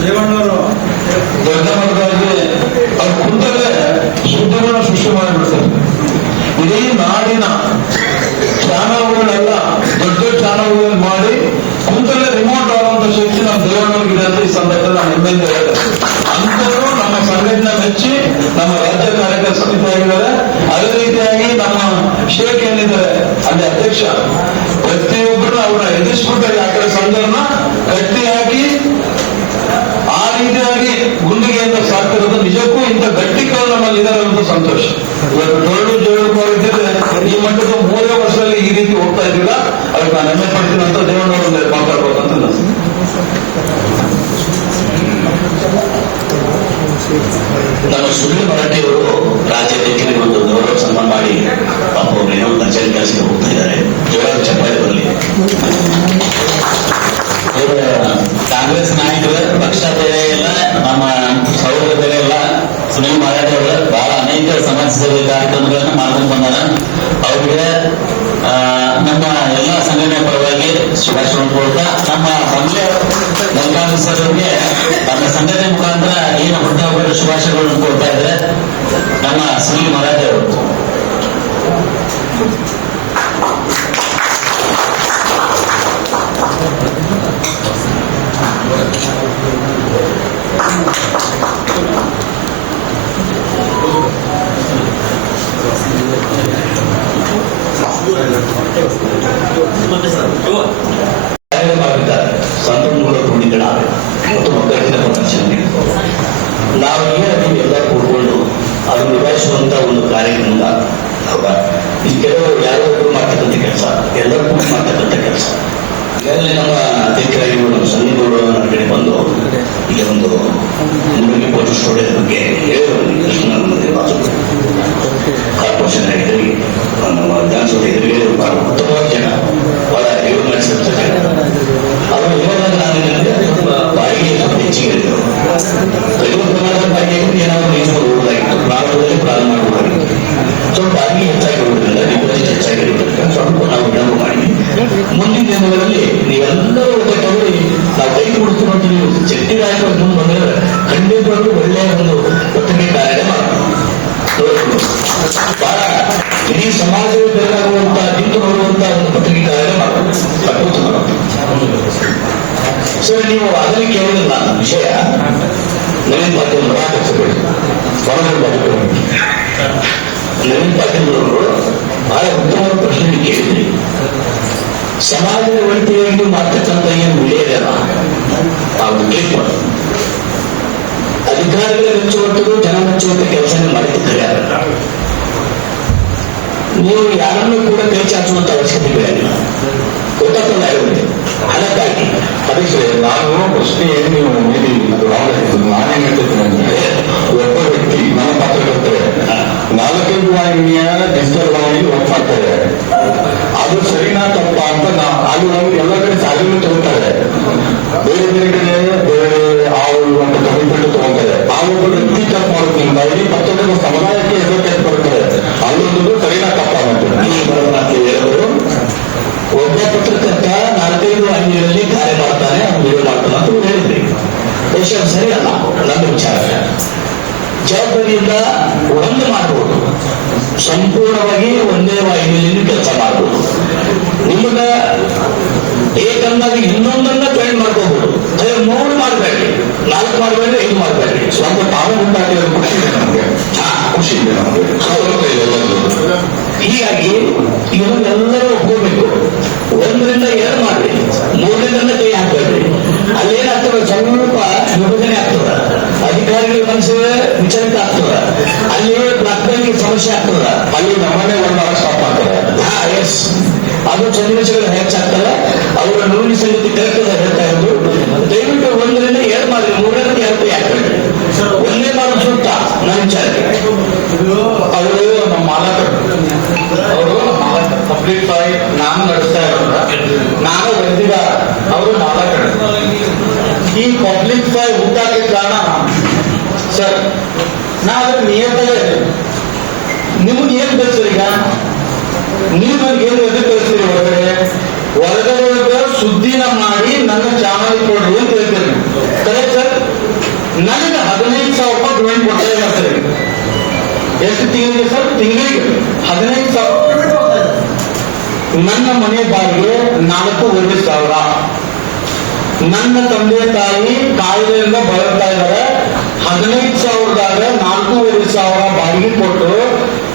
ದೇವಣ್ಣವರು ದೊಡ್ಡ ಮಟ್ಟದಲ್ಲಿ ಅವ್ರು ಕುಂತಲ್ಲೇ ಸುದ್ದಿಗಳನ್ನ ಸೃಷ್ಟಿ ಮಾಡಿಬಿಡ್ತಾರೆ. ಇಡೀ ನಾಡಿನ ಚಾನಲ್ಗಳೆಲ್ಲ ದೊಡ್ಡ ದೊಡ್ಡ ಚಾನಲ್ಗಳಲ್ಲಿ ಮಾಡಿ ಕುಂತಲ್ಲೇ ರಿಮೋಟ್ ಆಗುವಂತ ಶಕ್ತಿ ನಮ್ಮ ದೇವಣ್ಣವ್ರಿಗೆ ಅಂತ ಈ ಸಂದರ್ಭದಲ್ಲಿ ನಾನು ಹೆಮ್ಮೆಯಿಂದ ಹೇಳಿದೆ. ಅಂತವರು ನಮ್ಮ ಸಂಘಟನೆ ಮೆಚ್ಚಿ ನಮ್ಮ ರಾಜ್ಯ ಕಾರ್ಯಕರ್ತ ಸಮಿತಿ ಆಗಿದ್ದಾರೆ. ಅದೇ ರೀತಿಯಾಗಿ ನಮ್ಮ ಸ್ಟೇಟ್ ಏನಿದ್ದಾರೆ ಅಲ್ಲಿ ಅಧ್ಯಕ್ಷ ಪ್ರತಿಯೊಬ್ಬರು ಅವರ ಎದುರಿಸ್ಬಿಟ್ಟು ಆ ಕಡೆ ಸಂಘವನ್ನ ಕಟ್ಟಿ ಹಾಕಿ ಆ ರೀತಿಯಾಗಿ ಗುಂಡಿಗೆಯಿಂದ ಸಾಕ್ತಿರೋದು ನಿಜಕ್ಕೂ ಇಂಥ ಗಟ್ಟಿಗಳು ನಮ್ಮಲ್ಲಿ ಇದ್ದಾರೆ ಅಂತ ಸಂತೋಷ. ಇವತ್ತು ಜೋಳು ಇದ್ದಿದ್ರೆ ಈ ಮಟ್ಟದ 3 ವರ್ಷದಲ್ಲಿ ಈ ರೀತಿ ಹೋಗ್ತಾ ಇದ್ದಿಲ್ಲ. ಅದಕ್ಕೆ ನಾನು ಹೆಮ್ಮೆ ಪಡ್ತೀನಿ ಅಂತ ದೇವಣ್ಣವ್ರ ಮಾತಾಡ್ಬೇಕಂತ ನಮ್ಮ ಸುನೀಲ್ ಮರಾಠಿಯವರು ರಾಜ್ಯಾಧ್ಯಕ್ಷರಿಗೆ ಒಂದು ಗೌರವ ಸನ್ಮಾನ ಮಾಡಿ ಪಾಪ ಅವರು ಏನೋ ಕಚೇರಿ ಕೆಲಸಕ್ಕೆ ಹೋಗ್ತಾ ಇದ್ದಾರೆ. ಜೋರಾದ ಚಪ್ಪಾಳೆ ಬರಲಿ. ಕಾಂಗ್ರೆಸ್ ನಾಯಕರ ಪಕ್ಷ ಬೇರೆ ಇಲ್ಲ, ನಮ್ಮ ಸಹೋದರ ಬೇರೆ ಇಲ್ಲ. ಸುನೀಲ್ ಮರಾಠಿ ಅವರು ಬಹಳ ಅನೇಕ ಸಮಾಜ ಸೇವೆ ಕಾರ್ಯಕ್ರಮಗಳನ್ನ ಮಾಡ್ಕೊಂಡು ಬಂದಾರ. ಅವ್ರಿಗೆ ನಮ್ಮ ಎಲ್ಲಾ ಸಂಘಟನೆ ಪರವಾಗಿ ಶುಭಾಶಯ ಕೊಡ್ತಾ ನಮ್ಮ ಬಂಗ್ಲೆ ಮಲ್ಲಿಕಾರ್ಜುನ ಸರ್ ಅವರಿಗೆ ನಮ್ಮ ಸಂಘಟನೆ ಮುಖಾಂತರ ಏನು ಹುಟ್ಟುಹಬ್ಬದ ಶುಭಾಶಯಗಳನ್ನು ಕೊಡ್ತಾ ಇದ್ದಾರೆ ನಮ್ಮ ಸುನೀಲ್ ಮರಾಠಿ ಅವರು. ಮಾಡಿದ್ದಾರೆ ಸಂಪನ್ಮೂಲ ಕ್ರೋಢೀಕರಣ ಮತ್ತು ಒಗ್ಗಟ್ಟಿನ ಪ್ರದರ್ಶನ. ನಾವು ಈಗ ಎಲ್ಲ ಕೂಡ್ಕೊಂಡು ಅದು ನಿಭಾಯಿಸುವಂತ ಒಂದು ಕಾರ್ಯಕ್ರಮ ಹೌದಾ. ಈ ಕೆಲವರು ಯಾರಾದ್ರೂ ಮಾಡ್ತಕ್ಕಂಥ ಕೆಲಸ, ಎಲ್ಲರೂ ಕೂಡ ಮಾಡ್ತಕ್ಕಂಥ ಕೆಲಸ. ಈಗಾಗಲೇ ನಮ್ಮ ಅಧ್ಯಕ್ಷರಾಗಿ ನಮ್ಮ ಸಂಘಗಳು ನನ್ನ ಕಡೆ ಬಂದು ಈಗ ಒಂದು ಮುರುಗಿ ಪೋಸ್ಟ್ ಸ್ಟೋರೇಜ್ ಬಗ್ಗೆ ಕಾರ್ಪೊರೇಷನ್ ಆಗಿದ್ರಿ ನಮ್ಮ ವಿಧಾನಸಭೆ ಎದುರಿಗೆ ಬಹಳ ಉತ್ತಮವಾದ ಜನ, ಬಹಳ ಇವರು ನಡೆಸಿರ್ತಾರೆ. ಅವರು ಇವಾಗ ನಾನು ಸ್ವಲ್ಪ ಬಾಡಿಗೆ ಸ್ವಲ್ಪ ಹೆಚ್ಚಿಗೆ ಇದ್ರು. ಕಡಿಮೆ ಪ್ರಮಾಣದ ಬಾಡಿಗೆ ಏನಾದರೂ ನಿಲ್ಸ್ಕೊಂಡು ಹೋಗೋದಾಗಿತ್ತು. ಪ್ರಾರಂಭದಲ್ಲಿ ಪ್ರಾರಂಭ ಮಾಡಬಹುದಾಗಿತ್ತು. ಸ್ವಲ್ಪ ಬಾಡಿಗೆ ಹೆಚ್ಚಾಗಿರುವುದರಿಂದ ಡಿಪಾಸಿಟ್ ಹೆಚ್ಚಾಗಿರುವುದರಿಂದ ಸ್ವಲ್ಪ ನಾವು ವಿಳಂಬ ಮಾಡಿದ್ವಿ. ಮುಂದಿನ ದಿನಗಳಲ್ಲಿ ನೀವೆಲ್ಲರೂ ಒಗ್ಗಟ್ಟಾಗಿ ನಾವು ಕೈ ಕೊಡ್ತೀವಿ ಅಂತ ನೀವು ಚಟ್ಟಿ ನಾಯಕರು ಮುಂದೆ ಬಂದರೆ ಖಂಡಿತವಾಗ್ಲೂ ಒಳ್ಳೆಯ ಒಂದು ಒಟ್ಟಿಗೆ ಕಾರ್ಯ ಮಾಡ್ತೀವಿ. ಬಹಳ ಇಡೀ ಸಮಾಜವೇ ಬೇಕಾಗುವಂತ ನಿಂತು ನೋಡುವಂತ ಒಂದು ಪತ್ರಿಕೆ ಕಾರ್ಯ ಮಾಡ್ತೀವಿ. ಸರ್, ನೀವು ಅದರಲ್ಲಿ ಕೇಳಿದ ವಿಷಯ ನವೀನ್ ಪಾಟೀಲ್ ಮರಾಠಿಸಬೇಡಿ. ನವೀನ್ ಪಾಟೀಲ್ ಅವರು ಬಹಳ ಉತ್ತಮವಾದ ಪ್ರಶ್ನೆ ಕೇಳಿದ್ರಿ. ಸಮಾಜದ ಒಳಿತಿಗಾಗಿ ಮಾಡ್ತಕ್ಕಂಥ ಏನು ವಿಳೆಯಲ್ಲ ಅವ್ರು ಕ್ಲಿಕ್ ಮಾಡಿ ಅಧಿಕಾರಿಗಳ ಮೆಚ್ಚುವಂಥದ್ದು ಜನ ಮೆಚ್ಚುವಂತ ಕೆಲಸನೇ ಮಾಡಿದ್ದಾರೆ. ನೀವು ಯಾರನ್ನೂ ಕೂಡ ಕೈ ಚಾಚುವಂತ ಅವಶ್ಯಕತೆ ಬೇಕಿಲ್ಲ. ಗೊತ್ತಾಗ್ತಲ್ಲ ಇರುತ್ತೆ ಹಣಕ್ಕಾಗಿ. ಅದಕ್ಕೆ ನಾನು ಪ್ರಶ್ನೆ ಏನು ನೀವು ಮೀರಿ ಅದು ರಾಂಗ್. ನಾನೇನ್ ಹೇಳ್ತೀನಿ ಅಂದ್ರೆ, ಒಬ್ಬ ವ್ಯಕ್ತಿ ನನ್ನ ಪತ್ರಕರ್ತರೆ 4 ವಾಹಿನಿಯ ಡಿಜಿಟಲ್ ವಾಹಿನಿ ವರ್ಕ್ ಮಾಡ್ತಾರೆ. ಅದು ಸರಿನಾ ತಪ್ಪ ಅಂತ ಅದು ನಮ್ಗೆ ಎಲ್ಲ ಕಡೆ ಸಾಲಿನ ತಗೋತಾರೆ. ಬೇರೆ ಬೇರೆ ಕಡೆ ಬೇರೆ ಅಂತ ಕಮಿಟ್ಮೆಂಟ್ ತಗೊಂತಾರೆ. ಆ ಒಬ್ಬ ವ್ಯಕ್ತಿ ತಪ್ಪು ಮಾಡೋದ್ರಿಂದ ಇಡೀ ಪತ್ರಕರ್ತರ ಸಮುದಾಯಕ್ಕೆ ಹೆಸರು ಕೆಟ್ಟು ಬರ್ತಾರೆ. ಅಲ್ಲೊಂದು ಸರಿನಾ ತಪ್ಪ ಹೇಳೋರು ಒಬ್ಬ ಪತ್ರಕರ್ತ 4-5 ವಾಹಿನಿಗಳಲ್ಲಿ ಕಾರ್ಯ ಮಾಡ್ತಾನೆ, ಅವ್ನು ವಿಡಿಯೋ ಮಾಡ್ತಾನೆ ಅಂತ ಹೇಳಿದ್ರಿ. ಬಹುಶಃ ಸರಿ ಅಲ್ಲ ನನ್ನ ವಿಚಾರ. ಜವಾಬ್ದಾರಿಯಿಂದ ಒಂದು ಮಾಡಬಹುದು, ಸಂಪೂರ್ಣವಾಗಿ ಒಂದೇ ವಾಹಿನಿಯಲ್ಲಿ ಕೆಲಸ ಮಾಡಬಹುದು. ನಿಮಗ ಏಕಂದಾಗ ಇನ್ನೊಂದನ್ನ ಟ್ರೈನ್ ಮಾಡ್ಕೋಬಹುದು. 3 ಮಾಡಬೇಡಿ, 4 ಮಾಡಬೇಡಿ, 5 ಮಾಡಬೇಡಿ. ಸ್ವಂತ ತಾವೇ ಉಂಟಾಗಿರೋ ಖುಷಿ ಇದೆ ನಮಗೆ, ಖುಷಿ ಇದೆ ನಮಗೆ. ಹೀಗಾಗಿ ಇವನ್ನೆಲ್ಲರೂ ಒಪ್ಕೋಬೇಕು. 1ರಿಂದ 2 ಮಾಡ್ರಿ, 3ರಿಂದ ಕೈ ಹಾಕ್ಬೇಡ್ರಿ. ಅಲ್ಲೇನಾಗ್ತದ, ಸ್ವಲ್ಪ ವಿಭಜನೆ ಆಗ್ತದ, ಅಧಿಕಾರಿಗಳ ಮನಸ್ಸು ವಿಚಲಿತ ಆಗ್ತದ, ಅಲ್ಲಿ ಪ್ರಾಥಮಿಕ ಸಮಸ್ಯೆ ಆಗ್ತದ, ಅಲ್ಲಿ ನಮ್ಮನೆ ಒಂದು ಸ್ಟಾಪ್ ಮಾಡ್ತಾರೆ. ಎಸ್, ಅದು ಸನ್ನಿವೇಶಗಳು ಹೆಚ್ಚಾಗ್ತವೆ. ಅವರ ನುಡಿ ಸಂಗತಿ ಕರೆಕ್ಟ್ ಹೇಳ್ತಾ ಇರೋದು. ದಯವಿಟ್ಟು 1ರಿಂದ 2 ಮಾಡ್ರಿ, 3ರಿಂದ 2 ಕೈ ಹಾಕ್ಬೇಡ್ರಿ. ಒಂದೇ ಮಾಡೋದು ಸೂಕ್ತ ನನ್ನ ವಿಚಾರಕ್ಕೆ. ಅವರು ನಮ್ಮ ಮಾಲಕರು, ಅವರು ಪಬ್ಲಿಕ್ ಫೈಟ್ ನಾನು ನಡೆಸ್ತಾ ಇರೋದ್ರ, ನಾನು ವೈದಿಕ, ಅವರು ಮಾಲಕರು. ಈ ಪಬ್ಲಿಕ್ ಫೈ ಹುಟ್ಟಾಕ ಕಾರಣ ಸರ್, ನಾ ಅದ್ರ ನಿಯತ್ತಲ್ಲೇ ನಿಮ್ಗೆ ಏನ್ ಕಳ್ಸಿರಿ? ಈಗ ನೀವು ನನಗೆ ಏನು ಎದುರು ಕಳಿಸ್ತೀರಿ? ಹೊರಗಡೆ ಸುದ್ದಿನ ಮಾಡಿ ನನ್ನ ಚಾನಲ್ ಕೊಡ್ರಿ ಅಂತ ಹೇಳ್ತೀರಿ. Correct sir? ನನಗೆ 15,000 ರೂಪಾಯಿ ಪೇಮೆಂಟ್ ಕೊಡ್ತಾ ಇರ್ತಾರೆ. ಎಷ್ಟು ತಿಂಗಳಿಗೆ ಸರ್? ತಿಂಗಳಿಗೆ 15,000. ನನ್ನ ಮನೆ ಬಾಡಿಗೆ 4,500,000. ನನ್ನ ತಂದೆ ತಾಯಿ ಕಾಯಿಲೆಯಿಂದ ಬಳಲ್ತಾ ಇದ್ದಾರೆ. 15,000ದಾಗ 4,500,000 ಬಾಡಿಗೆ ಕೊಟ್ಟು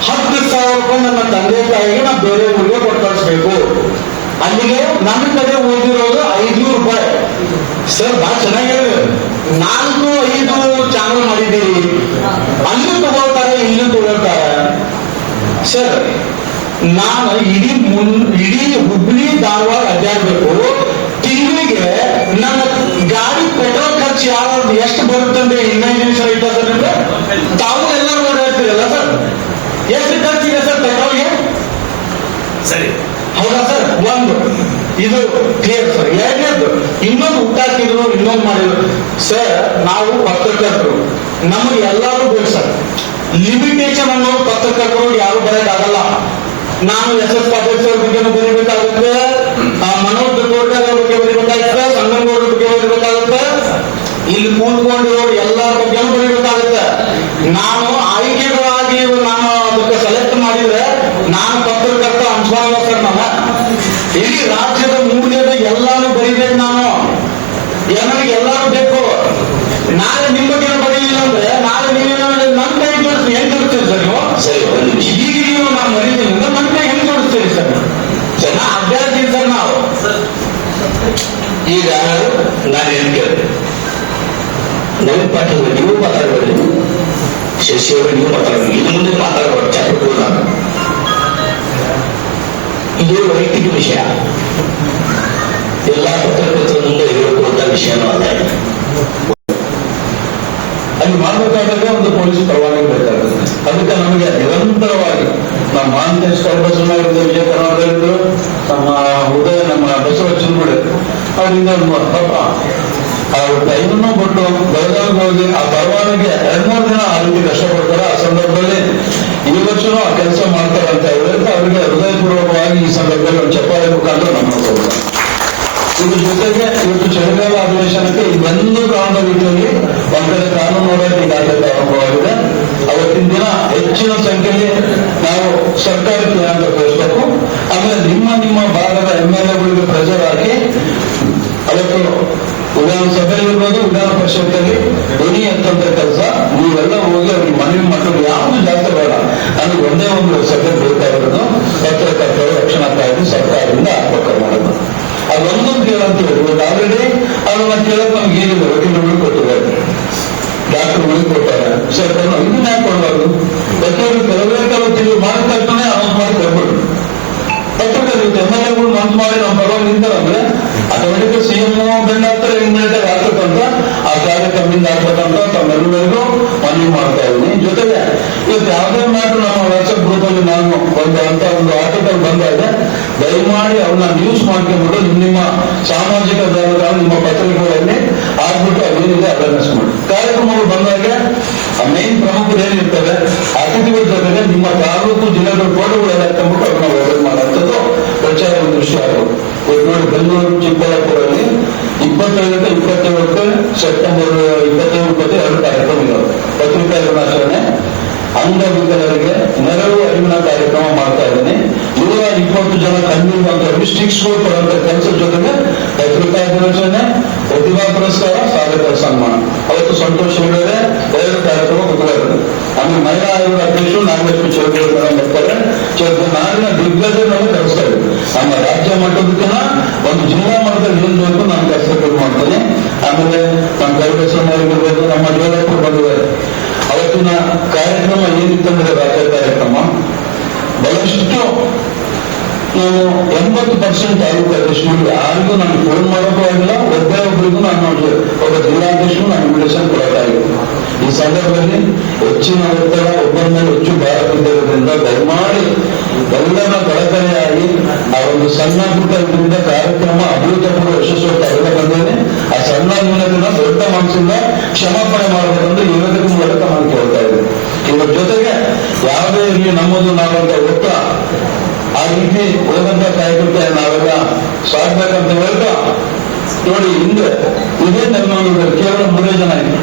10,000 ರೂಪಾಯಿ ನನ್ನ ತಂದೆ ತಾಯಿಗೆ ನಾ ಬೇರೆ ಊರಿಗೆ ಕೊಟ್ಟು ಕಳಿಸ್ಬೇಕು. ಅಲ್ಲಿಗೆ ನನ್ನ ಕಡೆ ಓದಿರೋದು 500 ರೂಪಾಯಿ. ಸರ್ ಬಹಳ ಚೆನ್ನಾಗಿ 4-5 ಚಾನಲ್ ಮಾಡಿದ್ದೀರಿ, ಅಲ್ಲೂ ತಗೊಳ್ತಾರೆ, ಇಲ್ಲೂ ತಗೊಳ್ತಾರೆ. ಸರ್ ನಾನು ಇಡೀ ಹುಬ್ಳಿ ಧಾರವಾಡ ಅಡ್ಡಾಡ್ಬೇಕು. ತಿಂಗಳಿಗೆ ನನ್ನ ಗಾಡಿ ಪೆಟ್ರೋಲ್ ಖರ್ಚು ಯಾವ್ದು ಎಷ್ಟು ಬರುತ್ತಂದ್ರೆ ಇಮ್ಯಾಜಿನೇಷನ್ ಇಟ್ಟ ಸರ್ ನಿಮ್ಗೆ? ತಾವು ಎಲ್ಲರೂ ಓಡಾಡ್ತೀರಲ್ಲ ಸರ್, ಎಷ್ಟು ಖರ್ಚಿದೆ ಸರ್ ಪೆಟ್ರೋಲ್ಗೆ? ಸರಿ, ಹೌದಾ ಸರ್? ಒಂದು ಇದು ಕ್ಲಿಯರ್ ಸರ್. ಎರಡನೇದು, ಇನ್ನೊಂದು ಊಟ ಹಾಕಿದ್ರು, ಇನ್ನೊಂದು ಮಾಡಿದ್ರು. ಸರ್ ನಾವು ಪತ್ರಕರ್ತರು, ನಮಗೆ ಎಲ್ಲರೂ ಬೇಕು ಸರ್. ಲಿಮಿಟೇಷನ್ ಅನ್ನೋದು ಪತ್ರಕರ್ತರು ಯಾರು ಬರೋಕ್ಕಾಗಲ್ಲ. ನಾನು SS ಪಾಟೀಲ್ ಸರ್ ಬಗ್ಗೆ ಬರೀಬೇಕಾಗುತ್ತೆ, ಮನೋಜ್ ದೊಡ್ಡ ಅವ್ರ ಬಗ್ಗೆ ಬರೀಬೇಕಾಗುತ್ತೆ, ಸಂಗನಗೌಡ ಬಗ್ಗೆ ಬರೀಬೇಕಾಗುತ್ತೆ, ಇಲ್ಲಿ ಕೂತ್ಕೊಂಡಿರೋರು ಎಲ್ಲರ ಬಗ್ಗೆ ಬರೀಬೇಕಾಗುತ್ತೆ. ನಾನು ಆಯ್ಕೆಗಳಾಗಿ ನಾನು ಅದಕ್ಕೆ ಸೆಲೆಕ್ಟ್ ಮಾಡಿದ್ರೆ ನಾನು ಪತ್ರಕರ್ತ ಅನ್ಸ್ಕೊಳ್ಳಲ್ಲ ಸರ್. ನಾನು ಇಡೀ ರಾಜ್ಯದ ಮೂಲೆಯದ ಎಲ್ಲಾನು ಬರೀಬೇಕು. ನಾನು ನನಗೆ ಎಲ್ಲರೂ ಬೇಕು. ನಾಳೆ ನಿಮ್ಮ ಬಗ್ಗೆ ಬರೀಲಿಲ್ಲ ಅಂದ್ರೆ ನಾಳೆ ನೀವೇನೋ ನನ್ನ ಕೈ ಜೋಡಿಸಿ ಹೆಂಗ್ ಜೋಡಿಸ್ತೀರಿ ಸರ್ ನೀವು? ಸರಿ, ಈಗ ನೀವು ನಾನು ಮರೀತೀನಿ ಅಂದ್ರೆ ನನ್ನ ಕೈ ಹೆಂಗ್ ಜೋಡಿಸ್ತೀರಿ ಸರ್? ನಾ ಅಭ್ಯರ್ಥಿ ಸರ್. ನಾವು ಈಗ ನಾನು ಏನ್ ಕೇಳಿದೆ, ನವೀನ್ ಪಾಟೀಲ್ ನೀವು ಮಾತಾಡಬೇಡಿ, ಶಶಿ ಅವರು ನೀವು ಮಾತಾಡಬೇಕು, ಇನ್ನು ಮುಂದೆ ಮಾತಾಡಬಾರ್ದು. ಚಾಪಟ್ಟು ನಾನು ಇದು ವೈಯಕ್ತಿಕ ವಿಷಯ, ಎಲ್ಲಾ ಪತ್ರಕರ್ತರ ಮುಂದೆ ಇರಬೇಕು ವಿಷಯನೂ ಅಲ್ಲ. ಅಲ್ಲಿ ಮಾಡಬೇಕಾದ್ರೆ ಒಂದು ಪೊಲೀಸ್ ಪರವಾನಗಿ ಬೇಕಾಗುತ್ತೆ. ಅದಕ್ಕೆ ನಮಗೆ ನಿರಂತರವಾಗಿ ನಮ್ಮ ಮಾಂತೇಶ್ ಕಲ್ಬಸವರಾಗಿದ್ದು, ವಿಜಯ ಕರ್ನಾಟಕದ್ದು, ನಮ್ಮ ಉದಯ, ನಮ್ಮ ಬಸವಚಂದ್ರುಡೆ ಅವರಿಂದ ಪಾಪ ಅವ್ರ ಟೈಮನ್ನು ಕೊಟ್ಟು ಬೆಳಗಾವಿಗೆ ಹೋಗಿ ಆ ಪರವಾನಗಿ 2-3 ದಿನ ಆ ರೀತಿ ಕಷ್ಟಪಡ್ತಾರೆ. ಆ ಸಂದರ್ಭದಲ್ಲಿ ಈ ವರ್ಷನೂ ಆ ಕೆಲಸ ಮಾಡ್ತಾರೆ ಅಂತ ಹೇಳಿದ್ರೆ ಅವರಿಗೆ ಹೃದಯಪೂರ್ವಕವಾಗಿ ಈ ಸಂದರ್ಭದಲ್ಲಿ ಒಂದು ಚಪ್ಪಾಳೆ ಮುಖಾಂತರ ನಮ್ಮ ಕೊಡ್ತಾರೆ. ಇದ್ರ ಜೊತೆಗೆ ಇವತ್ತು ಚಳಿಗಾಲ ಅಧಿವೇಶನಕ್ಕೆ ಇದೊಂದು ಕಾರಣದ ರೀತಿಯಲ್ಲಿ ಒಂದ್ ಕಡೆ ಕಾನೂನು ಹೋರಾಟ ಈಗಾಗಲೇ ಪ್ರಾರಂಭವಾಗಿದೆ. ಅವತ್ತಿನ ದಿನ ಹೆಚ್ಚಿನ ಸಂಖ್ಯೆಯಲ್ಲಿ ನಾವು ಸರ್ಕಾರಕ್ಕೆ ಅಂತ ಕಳಿಸಬೇಕು. ಆಮೇಲೆ ನಿಮ್ಮ ಭಾಗದ MLAಗಳಿಗೆ ಪ್ರೆಷರ್ ಹಾಕಿ ಅವತ್ತು ವಿಧಾನಸಭೆಯಲ್ಲಿರ್ಬೋದು, ವಿಧಾನ ಪರಿಷತ್ತಲ್ಲಿ ಧ್ವನಿ ಎತ್ತಂತ ಕೆಲಸ ನೀವೆಲ್ಲ ಹೋಗಿ ಅವ್ರಿಗೆ ಮನವಿ ಮಾಡೋದು ಯಾವುದು ಜಾಸ್ತಿ ಬೇಡ. ನನಗೆ ಒಂದೇ ಒಂದು ಸಬ್ಜೆಕ್ಟ್ ಬೇಕಾಗಿರೋದು ಪತ್ರಕರ್ತರ ರಕ್ಷಣಾ ಕಾಯ್ದೆ ಸರ್ಕಾರದಿಂದ ಆಗ್ಬೇಕು ಮಾಡೋದು. ಅದೊಂದು ಕೇಳಂತ ಹೇಳಿದ್ರು. ಆಲ್ರೆಡಿ ಅದನ್ನ ಕೇಳಕ್ ನಮ್ಗೆ ಏನಿಲ್ಲ, ವಕೀಲರುಗಳು ಕೊಟ್ಟಿದ್ದಾರೆ, ಡಾಕ್ಟರ್ಗಳಿಗೆ ಕೊಟ್ಟಾರೆ. ಸರ್ಕಾರ ಇದನ್ನ ಯಾಕೆ ಕೊಡಬಾರ್ದು? ವಕೀಲರು ಕೆಲವೇ ತಿಂಗಳು ಮಾಡಿದ ತಕ್ಷಣ ಅನೌನ್ಸ್ ಮಾಡಿ ಕೊಡ್ಬಿಡ್ರು. ಪತ್ರಕರ್ತರು MLAಗಳು ಮನ್ಸು ಮಾಡಿ ನಮ್ಮ ಪರವಾಗಿ ನಿಂತಾರಂದ್ರೆ ಆಟೋಮೆಟಿಕ್ CM ಬೆಂಡಾಗ್ತಾರೆ, ಇಮ್ಮಿಡಿಯೇಟ್ ಆಗ್ತಕ್ಕಂತ ಆ ಕಾರ್ಯ ಕಮ್ಮಿಂದ ಆಗ್ತಕ್ಕಂತ ತಮ್ಮೆಲ್ಲರಿಗೂ ಮನವಿ ಮಾಡ್ತಾ ಇದ್ದೀನಿ. ಜೊತೆಗೆ ಇವತ್ತು ಯಾವುದೇ ಮ್ಯಾಟ್ರು ನಮ್ಮ ವಾಟ್ಸ್ಆಪ್ ಗ್ರೂಪ್ ಅಲ್ಲಿ ನಾನು ಅಂತ ಒಂದು ಆರ್ಟಿಕಲ್ ಬಂದಾಗ ದಯಮಾಡಿ ಅವನ್ನ ನ್ಯೂಸ್ ಮಾಡ್ಕೊಂಡ್ಬಿಟ್ಟು ನಿಮ್ಮ ಸಾಮಾಜಿಕ ಜಾಲತಾಣ, ನಿಮ್ಮ ಪತ್ರಿಕೆಗಳಲ್ಲಿ ಆಗ್ಬಿಟ್ಟು ಅದೇನಿದೆ ಅವೇರ್ನೆಸ್ ಮಾಡಿ. ಕಾರ್ಯಕ್ರಮಗಳು ಬಂದಾಗ ಮೇನ್ ಪ್ರಮುಖರು ಏನಿರ್ತದೆ ಅತಿಥಿಗಳ ಜೊತೆಗೆ ನಿಮ್ಮ ತಾಲೂಕು ಜಿಲ್ಲೆಗಳ ಫೋಟೋಗಳೆಲ್ಲ ಹಾಕೊಂಡ್ಬಿಟ್ಟು ಅದನ್ನ ವೈರಲ್ ಮಾಡುವಂಥದ್ದು ಪ್ರಚಾರದ ದೃಷ್ಟಿ ಆಗೋದು. ಇವತ್ತು ನೋಡಿ, ಬೆಂಗಳೂರು ಚಿಕ್ಕಬಳ್ಳಾಪುರಲ್ಲಿ 25-27 ಸೆಪ್ಟೆಂಬರ್ 25-22 ಕಾರ್ಯಕ್ರಮ ಅಂಗವಿಕಲರಿಗೆ ನೆರವು ಅರಿವಿನ ಕಾರ್ಯಕ್ರಮ ಮಾಡ್ತಾ ಇದ್ದೀನಿ. 120 ಜನ ಕಣ್ಣಿರುವಂತಹ ಸ್ಟಿಕ್ಸ್ ಕೊಡುವಂತ ಕೆಲಸದ ಜೊತೆಗೆ ಪತ್ರಿಕಾ ದಿನಾಚರಣೆ, ಪ್ರತಿಭಾ ಪುರಸ್ಕಾರ, ಸಾಧಕರ ಸನ್ಮಾನ. ಅವತ್ತು ಸಂತೋಷ್ ಹೇಳಿದರೆ 2 ಕಾರ್ಯಕ್ರಮ ಉದ್ಘಾಟನೆ. ಆಮೇಲೆ ಮಹಿಳಾ ಆಯೋಗದ ಅಧ್ಯಕ್ಷರು ನಾಗಲಕ್ಷ್ಮಿ ಚೌಧರಿ ಬರ್ತಾರೆ. ನಾಡಿನ ದಿಗ್ಗಜರನ್ನು ಕರೆಸ್ತಾ ಇದ್ದೀವಿ. ನಮ್ಮ ರಾಜ್ಯ ಮಟ್ಟದಕ್ಕಿಂತ ಒಂದು ಜಿಲ್ಲಾ ಮಟ್ಟದಲ್ಲಿ ಏನ್ ಬೇಕು ನಾನು ಕೆಲಸ ಮಾಡ್ತೇನೆ. ಆಮೇಲೆ ನಮ್ಮ ಕೈಬಸವನವರಿಗಿರ್ಬೋದು, ನಮ್ಮ ಜೋಧಪುರ ಬಂದಿದ್ದಾರೆ. ಅವತ್ತಿನ ಕಾರ್ಯಕ್ರಮ ಏನಿತ್ತಂದ್ರೆ ರಾಜ್ಯ ಕಾರ್ಯಕ್ರಮ ಬಹಳಷ್ಟು ನಾನು 80% ತಾಲೂಕು ಅಧ್ಯಕ್ಷರು ಯಾರಿಗೂ ನಾನು ಫೋನ್ ಮಾಡೋಕ್ಕೂ ಆಗಿಲ್ಲ, ಒಬ್ಬರಿಗೂ ನಾನು ಒಬ್ಬ ಜಿಲ್ಲಾಧ್ಯಕ್ಷರು ನಾನು ಇನ್ವಿಟೇಷನ್ ಕೊಡೋಕ್ಕಾಗಿಲ್ಲ. ಈ ಸಂದರ್ಭದಲ್ಲಿ ಹೆಚ್ಚಿನ ಒತ್ತಡ ಒಬ್ಬರ ಮೇಲೆ ಹೆಚ್ಚು ಭಾರ ಬಿದ್ದಿರೋದ್ರಿಂದ ದಯಮಾಡಿ ಎಲ್ಲರ ಕಳಕಳಿಯಾಗಿ ಆ ಒಂದು ಸಣ್ಣ ಪುಟ್ಟ ಇದರಿಂದ ಕಾರ್ಯಕ್ರಮ ಅಭೂತಪೂರ್ವ ಯಶಸ್ವಿ ತಗೊಂಡು ಬಂದೇನೆ. ಆ ಸಣ್ಣ ನ್ಯೂನತೆನ ದೊಡ್ಡ ಮನಸ್ಸಿಂದ ಕ್ಷಮಾಪಣೆ ಮಾಡಬೇಕಂದ್ರೆ ಯುವಕರ ಮೂಲಕ ನಾನು ಕೇಳ್ತಾ ಇದ್ದೀನಿ. ಇವರ ಜೊತೆಗೆ ಯಾವುದೇ ಇರಲಿ ನಮ್ಮದು ನಾವಂತ ಒತ್ತ ಆ ರೀತಿ ಹೋದಂತ ಕಾರ್ಯಕರ್ತ ನಾವೆಲ್ಲ ಸಾಕ್ಬೇಕಂತ ಹೇಳ್ತಾ ನೋಡಿ. ಹಿಂದೆ ಇದೇ ನಮ್ಮ ಕೇವಲ 3 ಜನ ಇದ್ರು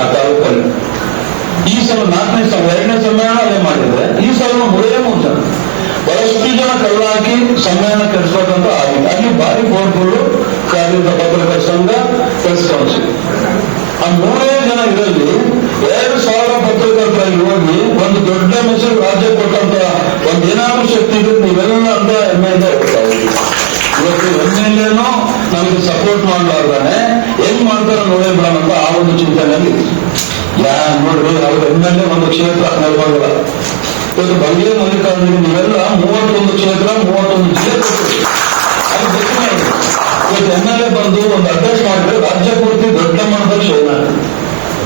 ಆ ತಾಲೂಕಲ್ಲಿ. ಈ ಸಲ 4ನೇ 2ನೇ ಸಮ್ಮೇಳನ ಅದೇ ಮಾಡಿದ್ರೆ ಈ ಸಲ 3 ಜನ ಬಹಳಷ್ಟು ಜನ ಕಳ್ಳ ಹಾಕಿ ಸಮ್ಮೇಳನ ಕೆಡಿಸ್ಬೇಕಂತ ಆಗಿಲ್ಲ. ಅಲ್ಲಿ ಭಾರಿ ಬೋರ್ಡ್ಗಳು ಕಾರ್ಯದ ಪತ್ರಕರ್ತರ ಸಂಘ ಪ್ರೆಸ್ ಕೌನ್ಸಿಲ್ ಆ 3 ಜನ ಇದರಲ್ಲಿ 2,000 ಪತ್ರಕರ್ತರಾಗಿ ಹೋಗಿ ಒಂದು ದೊಡ್ಡ ಮೆಸೇಜ್ ರಾಜ್ಯ ಕೊಟ್ಟಂತ ಒಂದು ಏನಾದ್ರೂ ಶಕ್ತಿ ಇದ್ರೆ ನೀವೆಲ್ಲ ಅಂತ ಹೆಮ್ಮೆಯಿಂದ ಹೋಗ್ತಾ ಇದ್ದೀವಿ. ಇವತ್ತು ಎಮ್ಮೆಲ್ಲೇನೋ ನಮಗೆ ಸಪೋರ್ಟ್ ಮಾಡಲಾರ್ದಾನೆ ಹೆಂಗ್ ಮಾಡ್ತಾರ ನೋಡೇ ಬಿಡೋಣ ಅಂತ ಆ ಒಂದು ಚಿಂತನೆಯಲ್ಲಿ ನೋಡ್ರಿ. ಅವ್ರ ಎಮ್ಮೆಲ್ಲೆ ಒಂದು ಕ್ಷೇತ್ರ ನೆಲವಾಗಿಲ್ಲ. ಇವತ್ತು ಬಂಗ್ಲೆ ಮಲ್ಲಿಕಾರ್ಜುನ ನೀವೆಲ್ಲ 31 ಕ್ಷೇತ್ರ 31 ಜಿಲ್ಲೆ ಕೊಡ್ತೀವಿ. ಅದು ಗೊತ್ತಿಲ್ಲ. ಇವತ್ತು ಎಮ್ಮೆಲ್ಲೆ ಬಂದು ಒಂದು ಅಡ್ರೆಸ್ ಮಾಡಿದ್ರೆ ರಾಜ್ಯ ಪೂರ್ತಿ ದೊಡ್ಡ ಮಟ್ಟದಲ್ಲಿ ಶೋನ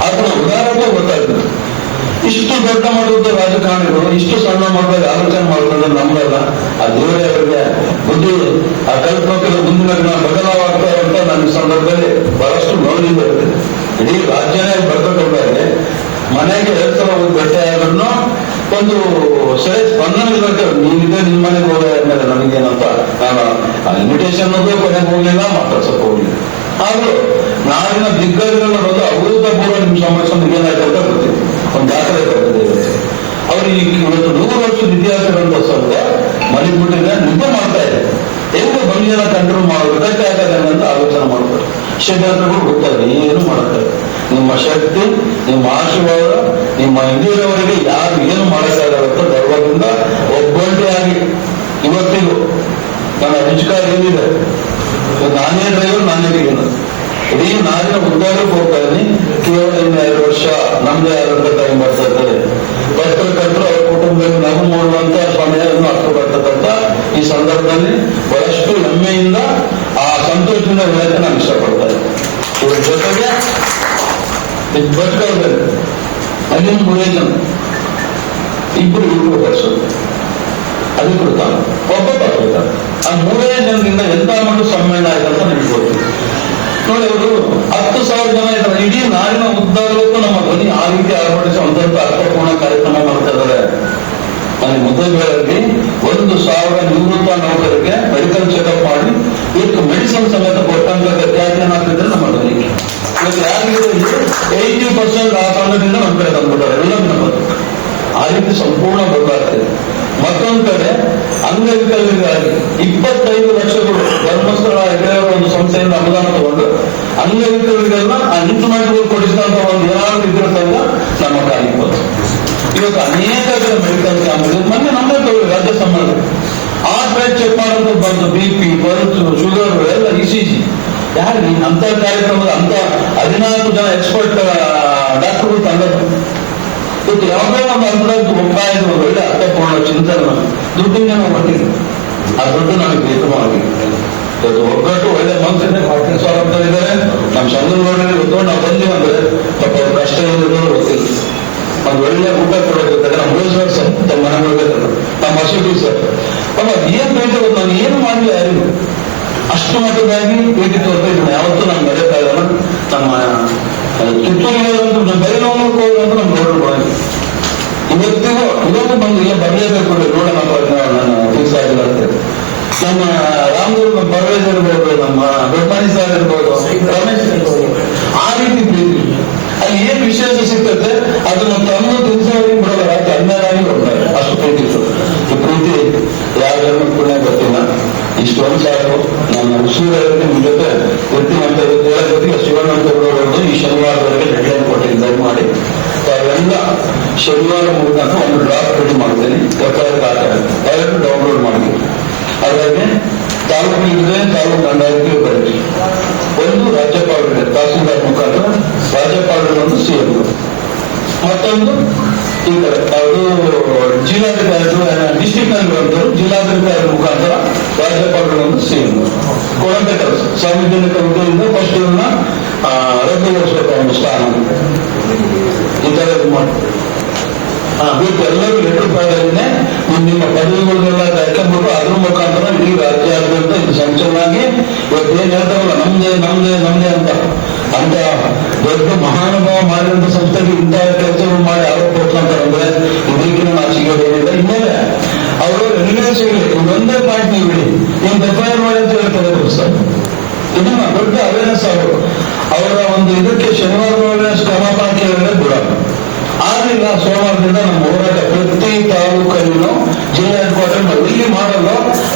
ಅದನ್ನ ಉದಾಹರಣೆ ಗೊತ್ತಾಗ್ತದೆ. ಇಷ್ಟು ದೊಡ್ಡ ಮಟ್ಟದ ರಾಜಕಾರಣಿಗಳು ಇಷ್ಟು ಸಣ್ಣ ಮಟ್ಟದಲ್ಲಿ ಆಲೋಚನೆ ಮಾಡೋದ್ರೆ ನಮ್ಮಲ್ಲ. ಆ ದೇವರೇ ಅವರಿಗೆ ಬುದ್ಧಿ ಆ ಕಲ್ಪಕರ ಮುಂದಿನ ದಿನ ಬದಲಾವಾಗ್ತಾರೆ ಅಂತ ನನ್ನ ಸಂದರ್ಭದಲ್ಲಿ ಬಹಳಷ್ಟು ನೋವಿನಿಂದ ಇರ್ತದೆ. ಇಡೀ ರಾಜ್ಯನೇ ಬರ್ಬೇಕಾದ್ರೆ ಮನೆಗೆ 2 ಸಲ ಹೋಗಿ ಭೇಟಿ ಆದ್ರೂ ಒಂದು ಸರಿ ಸ್ಪಂದನೆ ಇರಬೇಕು. ನೀನಿದೆ ನಿಮ್ಮ ಮನೆಗೆ ಹೋದ ಮೇಲೆ ನನಗೇನಂತ ನಾನು ಇನ್ವಿಟೇಷನ್ ಕೊನೆಗೆ ಹೋಗ್ಲಿಲ್ಲ, ಮಾತಾಡ್ಸಕ್ ಹೋಗ್ಲಿಲ್ಲ. ಆದ್ರೂ ನಾಡಿನ ದಿಗ್ಗಜರೆಲ್ಲ ಬಂದು ಅಭೂತಪೂರ್ವ ನಿಮ್ಮ ಸಮಸ್ಯೆ ಏನಾಯ್ತು ಅಂತ ಗೊತ್ತಿದೆ. ಒಂದು ದಾಖಲೆ ಬರ್ತದೆ. ಅವ್ರಿಗೆ ಇವತ್ತು 100 ವರ್ಷದ ಇತಿಹಾಸಗಳಂತ ಸ್ವಲ್ಪ ಮಲಿಬಿಟ್ಟಿದೆ, ನಿದ್ದೆ ಮಾಡ್ತಾ ಇದೆ. ಹೆಂಗೆ ಬಂದಿನ ಕಂಟ್ರೋಲ್ ಮಾಡೋದು ಗಟ್ಟಿ ಆಗಲ್ಲ ಅಂತ ಆಲೋಚನೆ ಮಾಡ್ತಾರೆ. ಷಡ್ಯಂತ್ರಗಳು ಗೊತ್ತಾರೆ, ಏನು ಮಾಡ್ತಾರೆ. ನಿಮ್ಮ ಶಕ್ತಿ, ನಿಮ್ಮ ಆಶೀರ್ವಾದ, ನಿಮ್ಮ ಇಂದಿರವರೆಗೆ ಯಾರು ಏನು ಮಾಡಕ್ಕಾಗತ್ತ ಗರ್ವದಿಂದ ಒಬ್ಬೊಂಟಿಯಾಗಿ ಇವತ್ತಿಗೂ ನನ್ನ ಅಧಿಕಾರ ಏನಿದೆ. ನಾನೇ ಡ್ರೈವರ್, ನಾನೇ ಬಿಗಿನ. ಇಡೀ ನಾಡಿನ ಉದ್ಯೋಗಕ್ಕೆ ಹೋಗ್ತಾ ಇದ್ದೀನಿ. ಕೇವಲ ಇನ್ನು 2 ವರ್ಷ ನಮ್ದೇ ಆದಂತ ಟೈಮ್ ಬರ್ತಾ ಇದ್ದಾರೆ. ಪತ್ರಕರ್ತರು ಅವ್ರ ಕುಟುಂಬದಲ್ಲಿ ನಗು ಮಾಡುವಂತ ಸಮಯವನ್ನು ಹತ್ತು ಬರ್ತಕ್ಕಂಥ ಈ ಸಂದರ್ಭದಲ್ಲಿ ಬಹಳಷ್ಟು ಹೆಮ್ಮೆಯಿಂದ ಆ ಸಂತೋಷದಿಂದ ಹೇಳಕ್ಕೆ ನಾನು ಇಷ್ಟಪಡ್ತಾ ಇದ್ದೀನಿ. ಇವ್ರ ಜೊತೆಗೆ ಬದುಕಲ್ಲಿ ಅಲ್ಲಿನ 3 ಜನ, 2 ವರ್ಷರು ಅಧಿಕೃತ ಒಬ್ಬ ಪತ್ರಕರ್ತ. ಆ 3 ಜನರಿಂದ ಎಂತ ಮಟ್ಟು ಸಮ್ಮೇಳನ ಆಯ್ತಂತ ನೆನಪು ನೋಡಿ. ಅವರು 10,000 ಜನ ಇದ್ದಾರೆ. ಇಡೀ ನಾಡಿನ ಉದ್ದಾರಕ್ಕೂ ನಮ್ಮ ಧ್ವನಿ ಆ ರೀತಿ ಅಳವಡಿಸಿ ಒಂದೊಂದು ಅರ್ಥಪೂರ್ಣ ಕಾರ್ಯಕ್ರಮ ಮಾಡ್ತಾ ಇದ್ದಾರೆ. ನನಗೆ ಮೊದಲಗಳಲ್ಲಿ 1,000 ನಿವೃತ್ತ ನೌಕರರಿಗೆ ಮೆಡಿಕಲ್ ಚೆಕಪ್ ಮಾಡಿ ಇವತ್ತು ಮೆಡಿಸಿನ್ ಸಮೇತ ಕೊಟ್ಟಂತ ತ್ಯಾಜ್ಯ ಏನಾಗ್ತಿದ್ರೆ ನಮ್ಮ ಧ್ವನಿ ಇವತ್ತು ಯಾರಿಗೆ 80% ಆ ಸಂಘದಿಂದ ನಮ್ಮ ಕಡೆ ತಂದ್ಬಿಟ್ಟಾರೆ. ಎಲ್ಲ ನಮ್ಮ ಆ ರೀತಿ ಸಂಪೂರ್ಣ ಬದಲಾಗ್ತದೆ. ಮತ್ತೊಂದು ಕಡೆ ಅಂಗವಿಕಲರಿಗಾಗಿ 25 ಲಕ್ಷಗಳು ಧರ್ಮಸ್ಥಳ ಹಿರಿಯರ ಒಂದು ಸಂಸ್ಥೆಯಿಂದ ಅನುದಾನ ತಗೊಂಡು ಅಂಗವಿಕಲರಿಗೆಲ್ಲ ಇಂಪ್ಲಿಮೆಂಟ್ಗಳು ಕೊಡಿಸಿದಂತ ಒಂದು ಏನಾದ್ರು ಇದ್ರ ಸಂಘ ನಮ್ಮ ಕಾಲಿಗೆ ಇವತ್ತು ಅನೇಕ ಮೆಡಿಕಲ್ ಕ್ಯಾಂಪ್ಗಳು ಮೊನ್ನೆ ನಮ್ಮ ರಾಜ್ಯ ಸಂಬಂಧ ಹಾರ್ಟ್ ಚೆಕ್ ಮಾಡೋದು ಬಂದು BP, ಪಲ್ಸ್, ಶುಗರ್ ಎಲ್ಲ ECG ಯಾರು ಅಂತ ಕಾರ್ಯಕ್ರಮದ ಅಂತ 14 ಜನ ಎಕ್ಸ್ಪರ್ಟ್ ಡಾಕ್ಟರ್ಗಳು ತಂದ ಇವತ್ತು ಯಾವುದೋ ಒಂದು ಅಂತದ್ದು ಒಪ್ಪಾಯಿತು ಒಳ್ಳೆ ಅರ್ಥಪೂರ್ಣ ಚಿಂತನೆ ದುಡ್ಡಿಗೆ ನಾವು ಕೊಟ್ಟಿದ್ವಿ. ಆ ದುಡ್ಡು ನಮಗೆ ಬೇಕು. ಇವತ್ತು ಒಗ್ಗಟ್ಟು ಒಳ್ಳೆ ಮನಸ್ಸಿನ 14,000 ಅಂತ ಇದ್ದಾರೆ. ನಮ್ಮ ಸಂಘಗಳಲ್ಲಿ ಗೊತ್ತು ನಾವು ಬಂದೀವಿ ಅಂದ್ರೆ ಪಾಪ ಅವ್ರ ಕಷ್ಟ ಏನಿದ್ರು ಗೊತ್ತಿಲ್ಲ. ಒಂದು ಒಳ್ಳೆ ಊಟ ಕೊಡಬೇಕಾದ್ರೆ ನಮ್ಮ ರೋಜ್ಗಾರ್ ಸರ್ ತಮ್ಮ ಮನೆಗಳಿಗೆ ನಮ್ಮ ಅಶೋಕಿ ಸರ್ ಪಾಪ ಏನ್ ಬೇಟ ನಾನು ಏನು ಮಾಡಲಿಲ್ಲ ಯಾರಿಗೂ ಅಷ್ಟು ಮಟ್ಟದಾಗಿ ಭೇಟಿ ತೋರ್ತಾ ಇದ್ದೀನಿ. ಯಾವತ್ತೂ ನಾನು ಮರೆಯಕ್ಕಾಗಲ್ಲ. ನಮ್ಮ ಕಿತ್ತೂರಿಗೆ ನಮ್ಮ ಬೈಲೋಂಗ್ರೆ ಹೋಗೋದಂತ ನಮ್ಮ ರೋಡ್ ಒಳಗೆ ಇವತ್ತಿಗೂ ಇದೊಂದು ಬಂದು ಇಲ್ಲ ಬರಲೇಬೇಕು ನೋಡೋಣಪ್ಪ ನಾನು ಫಿಕ್ಸ್ ಆಗಿಲ್ಲ ಅಂತ. ನಮ್ಮ ರಾಮದೇವ್ ನಮ್ಮ ಪರ್ವೇಜ್ ಇರ್ಬೋದು, ನಮ್ಮ ದೊಡ್ಡಮಣಿ ಸರ್ ಇರ್ಬೋದು, ರಮೇಶ್ ಇರ್ಬೋದು, ಆ ರೀತಿ ಪ್ರೀತಿ ಅಲ್ಲಿ ಏನ್ ವಿಶೇಷ ಸಿಗ್ತದೆ ಅದನ್ನ ತಂದು ತಿನ್ಸೋರಿಗೆ ಬಿಡಲ್ಲ. ಶನಿವಾರ ಮುಖಾಂತರ ಒಂದು ಡ್ರಾಫ್ಟ್ ರೆಡಿ ಮಾಡ್ತೇನೆ. FIR ದಾಖಲೆ ಡೌನ್ಲೋಡ್ ಮಾಡಿ ಹಾಗಾಗಿ ತಾಲೂಕು ಇಲ್ಲದೆ ತಾಲೂಕು ದಂಡಾಧಿಕಾರಿ ಬರೀ ಒಂದು ರಾಜ್ಯಪಾಲರಿಗೆ ತಹಸೀಲ್ದಾರ್ ಮುಖಾಂತರ ರಾಜ್ಯಪಾಲರನ್ನು ಸಿಎಂ, ಮತ್ತೊಂದು ಈ ಕಡೆ ಅದು ಜಿಲ್ಲಾಧಿಕಾರಿ ಡಿಸ್ಟಿಕ್ ನಲ್ಲಿ ಬಂದರು ಜಿಲ್ಲಾಧಿಕಾರಿ ಮುಖಾಂತರ ರಾಜ್ಯಪಾಲರನ್ನು ಸಿಎಂ ಕೊಡಂತ ಕೆಲಸ ಸಾರ್ವಜನಿಕ ಹುದ್ದೆಯಿಂದ ಫಸ್ಟ್ ಇವನ್ನ ರದ್ದುಗೊಳಿಸಬೇಕು ಅವನ ಸ್ಥಾನ ಈ ತರ ಮಾಡಿ ಎಲ್ಲರೂ ಲೆಟರ್ ಪ್ಯಾಡಲ್ಲಿನೇ ನಿಮ್ಮ ಪದವಿಗಳನ್ನೆಲ್ಲ ಹಾಕೊಂಡ್ಬಿಟ್ಟು ಅದ್ರ ಮುಖಾಂತರ ಇಡೀ ರಾಜ್ಯಾದ್ಯಂತ ಇದು ಸಂಚಲನಾಗಿ ಇವತ್ತೇನ್ ಹೇಳ್ತಾರಲ್ಲ ನಮ್ದೇ ನಮ್ದೇ ನಮ್ದೇ ಅಂತ ದೊಡ್ಡ ಮಹಾನುಭಾವ ಮಾಡಿದಂತ ಸಂಸ್ಥೆಗೆ ಇಂತಹ ಕೆಲಸಗಳು ಮಾಡಿ ಆರೋಪ ಕೊಡ್ಕೊಂತಾರೆ ಅಂದ್ರೆ ಇದಕ್ಕಿನ ನಾಚಿಕೆ ಏನಿಲ್ಲ. ಇನ್ನೇನೆ ಅವರು ಎಲಿಮೆಂಟ್ಸ್ ಇರಲಿ ಇದೊಂದೇ ಪಾಯಿಂಟ್ ನೀವು ಬಿಡಿ ನಿಮ್ಗೆ FIR ಮಾಡಿ ಅಂತ ಹೇಳ್ತಾರೆ ಸರ್. ಇದನ್ನ ದೊಡ್ಡ ಅವೇರ್ನೆಸ್ ಅವರ ಒಂದು ಇದಕ್ಕೆ ಶನಿವಾರ ಅವೇರ್ನೆಸ್ ಕ್ರಮ ಕೇಳಿದ್ರೆ ಬಿಡ ಆಗಲಿಲ್ಲ. ಸೋಮವಾರದಿಂದ ನಮ್ಮ ಹೋರಾಟ ಪ್ರತಿ ತಾಲೂಕಲ್ಲಿನೂ ಜಿಲ್ಲಾ ಹೆಡ್ ಕ್ವಾರ್ಟರ್ ಎಲ್ಲಿ ಮಾಡಲ್ಲ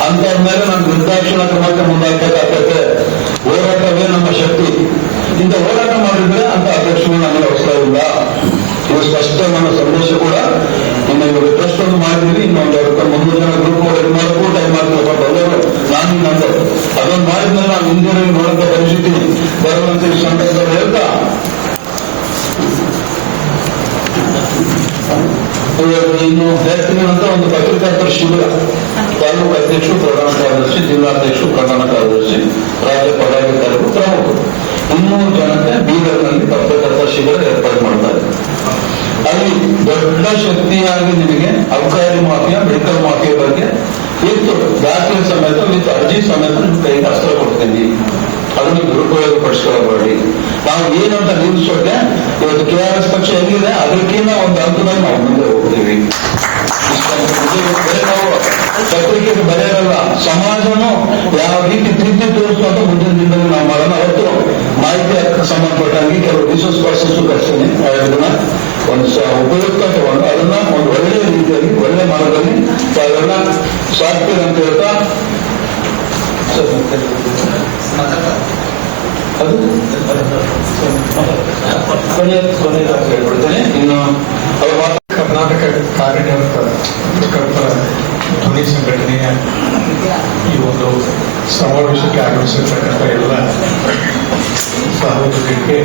ಅಂತ ಮೇಲೆ ನಮ್ಮ ನಿರ್ದಾಕ್ಷಿಣ ಕ್ರಮಕ್ಕೆ ಮುಂದಾಗಬೇಕಾಗ್ತದೆ. ಹೋರಾಟವೇ ನಮ್ಮ ಶಕ್ತಿ. ಇಂಥ ಹೋರಾಟ ಮಾಡಿದ್ರೆ ಅಂತ ಅಧ್ಯಕ್ಷರು ನಮಗೆ ಅವಸರ ಇಲ್ಲ. ಇದು ಸ್ಪಷ್ಟ ನನ್ನ ಸಂದೇಶ ಕೂಡ. ಇನ್ನು ಇವಾಗ ಟ್ರಸ್ಟ್ ಒಂದು ಮಾಡಿದ್ವಿ, ಇನ್ನೊಂದು 300 ಜನ ಗ್ರೂಪ್ ಮಾಡಕ್ಕೂ ಟೈಮ್ ಆಗ್ತದೆ ಎಲ್ಲರೂ ನಾನು ನಂದು ಅದೊಂದು ಮಾಡಿದ್ಮೇಲೆ ನಾವು ಹಿಂದಿನ ನೋಡಂತ ಪರಿಸ್ಥಿತಿ ಬರುವಂತ ಈ ಸಂದರ್ಭದಲ್ಲಿ ಹೇಳ್ತಾ ಇನ್ನು ಹೇಳ್ತೀನಿ ಅಂತ ಒಂದು ಪತ್ರಿಕಾರ್ತರ ಶಿಬಿರ ತಾಲೂಕು ಅಧ್ಯಕ್ಷರು, ಪ್ರಧಾನ ಕಾರ್ಯದರ್ಶಿ, ಜಿಲ್ಲಾಧ್ಯಕ್ಷರು, ಪ್ರಧಾನ ಕಾರ್ಯದರ್ಶಿ, ರಾಜ್ಯ ಪದಾಧಿಕಾರಿಗಳು, ಪ್ರಮುಖರು 200 ಜನಕ್ಕೆ ಬೀದರ್ನಲ್ಲಿ ಪತ್ರಕರ್ತರ ಶಿಬಿರ ಏರ್ಪಾಡು ಮಾಡ್ತಾರೆ. ಅಲ್ಲಿ ದೊಡ್ಡ ಶಕ್ತಿಯಾಗಿ ನಿಮಗೆ ಅಬಕಾರಿ ಮಾಫಿಯಾ, ಮೆಡಿಕಲ್ ಮಾಫಿಯಾ ಬಗ್ಗೆ ಇತ್ತು ದಾಖಲೆ ಸಮೇತ ವಿತ್ ಅರ್ಜಿ ಸಮೇತ ನಿಮ್ಗೆ ಕೈಗೆ ಅಸ್ತ್ರ ಕೊಡ್ತೀನಿ. ಅದನ್ನು ದುರುಪಯೋಗ ಪಡಿಸ್ಕೊಳ್ಬೇಡಿ. ನಾವು ಏನಂತ ನಿಲ್ಲಿಸೋಕೆ ಇವತ್ತು KRS ಪಕ್ಷ ಹೆಂಗಿದೆ ಅದಕ್ಕಿಂತ ಒಂದು ಹಂತದಲ್ಲಿ ನಾವು ಮುಂದೆ ಹೋಗ್ತೀವಿ. ನಾವು ಪತ್ರಿಕೆಗೆ ಬರೆಯಲ್ಲ, ಸಮಾಜನು ಯಾವ ರೀತಿ ಪ್ರೀತಿ ತೋರಿಸುವಂತ ಮುಂದಿನ ದಿನದಲ್ಲಿ ನಾವು ಮಾಡೋಣ. ಅವತ್ತು ಮಾಹಿತಿ ಹಕ್ಕಕ್ಕೆ ಸಂಬಂಧಪಟ್ಟಾಗಿ ಕೆಲವು ರಿಸೋರ್ಸ್ ಪರ್ಸನ್ಸ್ ಕಳಿಸ್ತೀನಿ. ಅದನ್ನ ಒಂದು ಉಪಯುಕ್ತ ತಗೊಂಡು ಅದನ್ನ ಒಂದು ಒಳ್ಳೆಯ ರೀತಿಯಲ್ಲಿ ಒಳ್ಳೆ ಮಾರ್ಗದಲ್ಲಿ ತಾವೆಲ್ಲ ಸಾಕ್ತೀರಿ ಅಂತ ಹೇಳ್ತಾ ಅದು ಕೊನೆಯದಾಗಿ ಹೇಳ್ಬಿಡ್ತೇನೆ. ಇನ್ನು ಅವರು ಕರ್ನಾಟಕ ಕಾರ್ಯನಿರತ ಪತ್ರಕರ್ತರ ಧ್ವನಿ ಸಂಘಟನೆಯ ಈ ಒಂದು ಸಮಾವೇಶಕ್ಕೆ ಆಗಮಿಸಿರ್ತಕ್ಕಂಥ ಎಲ್ಲ ಸಹೋದರರಿಗೆ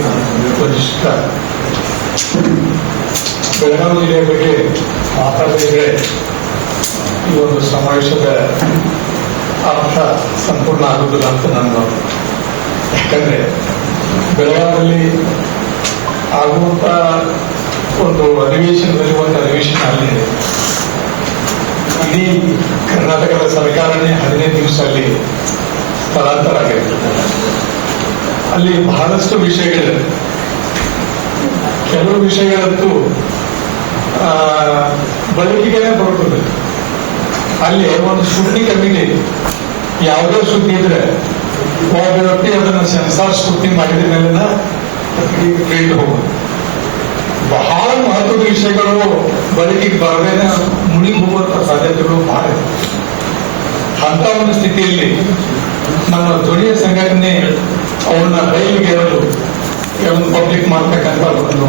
ವರಿಷ್ಠ ಬೆಳಗಾವಿ ಜಿಲ್ಲೆಯ ಬಗ್ಗೆ ಮಾತಾಡಿದರೆ ಈ ಒಂದು ಸಮಾವೇಶದ ಅರ್ಥ ಸಂಪೂರ್ಣ ಆಗುವುದಿಲ್ಲ ಅಂತ ನಾನು, ಯಾಕಂದ್ರೆ ಬೆಳಗಾವಿಯಲ್ಲಿ ಆಗುವಂತ ಒಂದು ಅಧಿವೇಶನದಲ್ಲಿ ಒಂದು ಅಧಿವೇಶನ ಅಲ್ಲಿದೆ. ಇಡೀ ಕರ್ನಾಟಕದ ಸರ್ಕಾರನೇ 15 ದಿವಸ ಅಲ್ಲಿ ಸ್ಥಳಾಂತರ ಆಗಿರ್ತದೆ. ಅಲ್ಲಿ ಬಹಳಷ್ಟು ವಿಷಯಗಳಿವೆ. ಕೆಲವು ವಿಷಯಗಳಂತೂ ಬಳಕೆಗೆ ಬರುತ್ತದೆ. ಅಲ್ಲಿ ಒಂದು ಸುದ್ದಿ ಕಮಿಟಿ ಯಾವುದೋ ಸುದ್ದಿ ಇದ್ರೆ ಒಬ್ಬ ವ್ಯಕ್ತಿ ಅದನ್ನು ಸೆನ್ಸಾರ್ ಸುದ್ದಿ ಮಾಡಿದ ಮೇಲಿನ ಫೀಲ್ಡ್ ಹೋಗುದು. ಬಹಳ ಮಹತ್ವದ ವಿಷಯಗಳು ಬಳಕೆಗೆ ಬರದೇನೆ ಮುಳುಗಿ ಹೋಗುವಂತ ಸಾಧ್ಯತೆಗಳು ಬಹಳ ಇದೆ. ಅಂತ ಒಂದು ಸ್ಥಿತಿಯಲ್ಲಿ ನಮ್ಮ ಧ್ವನಿಯ ಸಂಘಟನೆ ಅವನ್ನ ಬಯಲಿಗೆ ಒಂದು ಪಬ್ಲಿಕ್ ಮಾಡ್ತಕ್ಕಂಥ ಒಂದು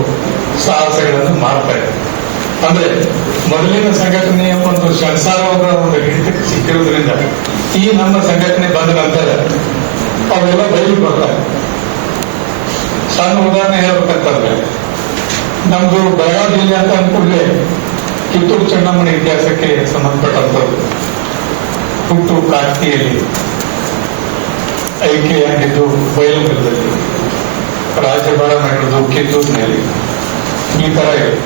ಸಾಹಸಗಳನ್ನು ಮಾಡ್ತಾ ಇದೆ. ಅಂದ್ರೆ ಮೊದಲಿನ ಸಂಘಟನೆಯ ಒಂದು ಸಂಸಾರದ ಒಂದು ಹಿಡಿತಕ್ಕೆ ಸಿಕ್ಕಿರೋದ್ರಿಂದ ಈ ನಮ್ಮ ಸಂಘಟನೆ ಬಂದ ನಂತರ ಅವೆಲ್ಲ ಬಯಲಿಗೆ ಬರ್ತಾರೆ. ಸಣ್ಣ ಉದಾಹರಣೆ ಹೇಳ್ಬೇಕಂತಂದ್ರೆ ನಮ್ದು ಬೆಳಗಾವಿ ಜಿಲ್ಲೆ ಅಂತ ಅಂದ್ಕೂಡಲೇ ಕಿತ್ತೂರು ಚೆನ್ನಮ್ಮನ ಇತಿಹಾಸಕ್ಕೆ ಸಂಬಂಧಪಟ್ಟಂಥದ್ದು ಹುಟ್ಟು ಕಾರ್ತಿಯಲ್ಲಿ ಆಯ್ಕೆಯಾಗಿದ್ದು ಬಯಲುಂಗಲದಲ್ಲಿ, ರಾಜ್ಯಭಾರ ಮಾಡಿರೋದು ಕಿತ್ತೂರಿನಲ್ಲಿ. ಈ ತರ ಇದೆ.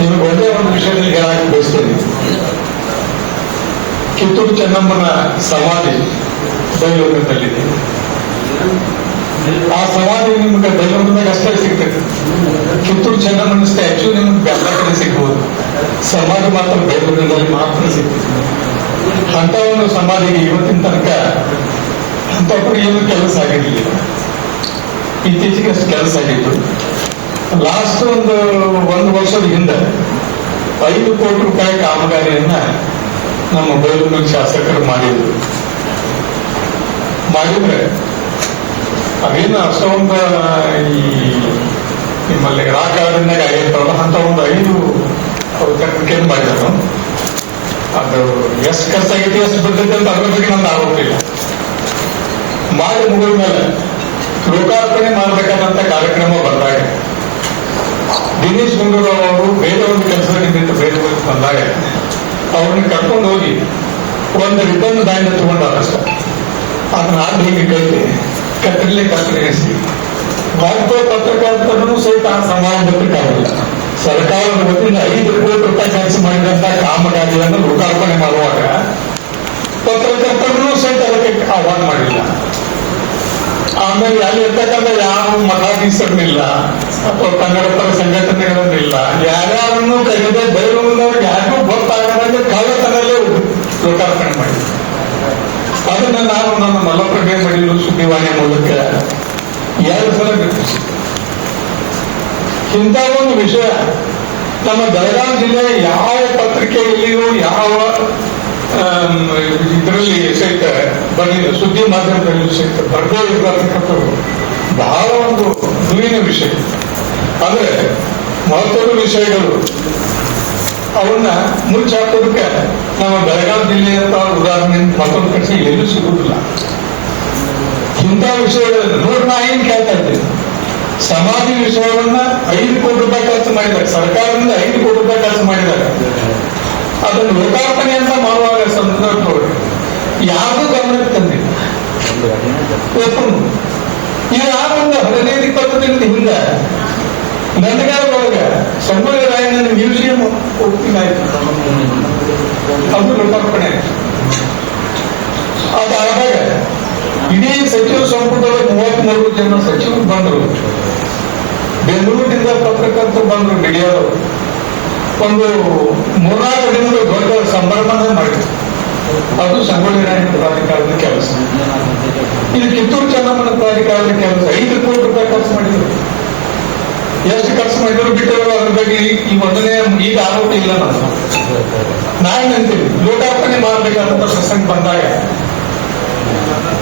ನಿಮಗೆ ಒಂದೇ ಒಂದು ವಿಷಯದಲ್ಲಿ ಹೇಳಕ್ಕೆ ಬಯಸ್ತೇನೆ. ಕಿತ್ತೂರು ಚೆನ್ನಮ್ಮನ ಸಮಾಧಿ ಬಯಲುಂಗಲದಲ್ಲಿದೆ. ಆ ಸಮಾಧಿ ನಿಮ್ಗೆ ಬಯಲುಂಗಲದಾಗ ಅಷ್ಟೇ ಸಿಗ್ತದೆ. ಕಿತ್ತೂರು ಚೆನ್ನಮ್ಮನ ಸ್ಟ್ಯಾಚ್ಯೂ ನಿಮ್ಗೆ ಎಲ್ಲ ಕಡೆ ಸಿಗ್ಬೋದು, ಸಮಾಧಿ ಮಾತ್ರ ಬಯಲುಂಗಲದಲ್ಲಿ ಮಾತ್ರ ಸಿಗ್ತದೆ. ಅಂತ ಒಂದು ಸಮಾಧಿಗೆ ಇವತ್ತಿನ ತನಕ ಅಂತಪಡಿ ಏನು ಕೆಲಸ ಆಗಿರಲಿಲ್ಲ. ಇತ್ತೀಚೆಗೆ ಅಷ್ಟು ಕೆಲಸ ಆಗಿತ್ತು. ಲಾಸ್ಟ್ ಒಂದು ವರ್ಷದ ಹಿಂದೆ 5 ಕೋಟಿ ರೂಪಾಯಿ ಕಾಮಗಾರಿಯನ್ನ ನಮ್ಮ ಬಯಲುಂಗಲ ಶಾಸಕರು ಮಾಡಿದ್ರು. ಮಾಡಿದ್ರೆ ಅದೇನು ಅಷ್ಟೊಂದು ಈ ನಿಮ್ಮಲ್ಲಿ ರಾಕ್ ಗಾರ್ಡನ್ನಾಗ ಆಗಿರ್ತಾರಲ್ಲ ಅಂತ ಒಂದು 5 ಅದು ಎಷ್ಟು ಖರ್ಚಾಗೈತಿ ಎಷ್ಟು ಬರ್ತೈತಿ ಅಂತ ಅದ್ರ ಬಗ್ಗೆ ನಮ್ದು ಆರೋಪ ಇಲ್ಲ. ಮಾಡಿ ಮುಗಿದ ಮೇಲೆ ಲೋಕಾರ್ಪಣೆ ಮಾಡಬೇಕಾದಂತ ಕಾರ್ಯಕ್ರಮ ಬಂದಾಗ ದಿನೇಶ್ ಗುಂಡೂರಾವ್ ಅವರು ಬೇರೆ ಒಂದು ಕೆಲಸದ ನಿಮಿತ್ತ ಬೇರೆ ಬಂದಾಗ ಅವ್ರನ್ನ ಕರ್ಕೊಂಡು ಹೋಗಿ ಒಂದು ರಿಬ್ಬನ್ ಬ್ಯಾಂಡ್ ತಗೊಂಡಾರಷ್ಟ ಅದನ್ನ ಆದ ಹೀಗೆ ಕೈಲಿ ಕತ್ತರಿಸಿ ಭಾರತ ಪತ್ರಕರ್ತರನ್ನು ಸಹಿತ ಆ ಸಮಾರಂಭಕ್ಕಾಗಲ್ಲ. ಸರ್ಕಾರದ ವತಿಯಿಂದ 5 ಕೋಟಿ ರೂಪಾಯಿ ಖರ್ಚು ಮಾಡಿದಂತ ಕಾಮಗಾರಿಯನ್ನು ಲೋಕಾರ್ಪಣೆ ಮಾಡುವಾಗ ಪತ್ರಕರ್ತರನ್ನು ಸಹಿತ ಅದಕ್ಕೆ ಆಹ್ವಾನ ಮಾಡಿಲ್ಲ. ಆಮೇಲೆ ಅಲ್ಲಿ ಇರ್ತಕ್ಕಂಥ ಯಾವ ಮಠಾಧೀಶರನ್ನಿಲ್ಲ ಅಥವಾ ಕನ್ನಡ ಪರ ಸಂಘಟನೆಗಳನ್ನಿಲ್ಲ, ಯಾರ್ಯಾರನ್ನು ಕರೆಯದೆ ಬೈರುವುದವ್ರಿಗೆ ಯಾರಿಗೂ ಗೊತ್ತಾಗದಂಗೆ ಕಳ್ಳತನಲ್ಲೇ ಲೋಕಾರ್ಪಣೆ ಮಾಡಿದ್ರು. ಅದನ್ನ ನಾನು ನನ್ನ ಮಲಪ್ರಭೆ ಮಾಡಿದ್ರು ಸುದ್ದಿವಾಹಿನಿ ಮೂಲಕ 2 ಸಲ ಬಿಟ್ಟಿಸಿ. ಇಂಥ ಒಂದು ವಿಷಯ ನಮ್ಮ ಬೆಳಗಾವಿ ಜಿಲ್ಲೆಯ ಯಾವ ಪತ್ರಿಕೆಯಲ್ಲಿಯೂ ಯಾವ ಇದರಲ್ಲಿ ಸಹಿತ ಬಂದಿದೆ, ಸುದ್ದಿ ಮಾಧ್ಯಮದಲ್ಲಿಯೂ ಸಹಿತ ಬರದೇ ಇರತಕ್ಕಂಥದ್ದು ಬಹಳ ಒಂದು ನೋವಿನ ವಿಷಯ. ಆದ್ರೆ ಮಹತ್ವದ ವಿಷಯಗಳು ಅವನ್ನ ಮುಚ್ಚಿ ಹಾಕೋದಕ್ಕೆ ನಮ್ಮ ಬೆಳಗಾವಿ ಜಿಲ್ಲೆಯಂತ ಉದಾಹರಣೆ ಮತ್ತೊಂದು ಕಡೆ ಎಲ್ಲೂ ಸಿಗುವುದಿಲ್ಲ. ಇಂಥ ವಿಷಯಗಳನ್ನು ನೋಡಿ ನಾ ಏನ್ ಕೇಳ್ತಾ ಇದ್ದೇನೆ, ಸಮಾಧಿ ವಿಷಯವನ್ನ 5 ಕೋಟಿ ರೂಪಾಯಿ ಖರ್ಚು ಮಾಡಿದ್ದಾರೆ, ಸರ್ಕಾರದಿಂದ 5 ಕೋಟಿ ರೂಪಾಯಿ ಖರ್ಚು ಮಾಡಿದ್ದಾರೆ. ಅದನ್ನು ಲೋಕಾರ್ಪಣೆ ಅಂತ ಮಾಡುವಾಗ ಸಂದರ್ಭದೊಳಗೆ ಯಾರಿಗೂ ಗಮನಕ್ಕೆ ತಂದಿಲ್ಲ. ಇದು ಒಂದು 15-20 ದಿನದ ಹಿಂದೆ ನಂದಗಾರದೊಳಗ ಸಂಗೊಳ್ಳಿ ರಾಯಣ್ಣನ ಮ್ಯೂಸಿಯಂ ಓಪನಿಂಗ್ ಆಯ್ತು. ಅದು ಲೋಕಾರ್ಪಣೆ. ಅದಾದಾಗ ಇಡೀ ಸಚಿವ ಸಂಪುಟದಲ್ಲಿ 33 ಜನ ಸಚಿವರು ಬಂದರು. ಬೆಂಗಳೂರಿನಿಂದ ಪತ್ರಕರ್ತರು ಬಂದರು, ಮೀಡಿಯಾದವರು. ಒಂದು 3-4 ದಿನಗಳು ದೊಡ್ಡ ಸಂಭ್ರಮನೇ ಮಾಡಿದ್ರು. ಅದು ಸಂಗೊಳ್ಳಿ ರಾಯಣ್ಣ ಪ್ರಾಧಿಕಾರದ ಕೆಲಸ. ಇದು ಕಿತ್ತೂರು ಚೆನ್ನಮ್ಮನ ಪ್ರಾಧಿಕಾರದ ಕೆಲಸ. 5 ಕೋಟಿ ರೂಪಾಯಿ ಖರ್ಚು ಮಾಡಿದ್ರು. ಎಷ್ಟು ಖರ್ಚು ಮಾಡಿದ್ರು ಬಿಟ್ಟವರು ಅದ್ರ ಬಗ್ಗೆ ಈ ಮೊದಲನೇ ಈಗ ಆರೋಪ ಇಲ್ಲ. ನಾನೇನಂತೀನಿ, ಲೋಕಾರ್ಪಣೆ ಮಾಡಬೇಕಾದಂತ ಪ್ರಸಂಗ ಬಂದಾಗ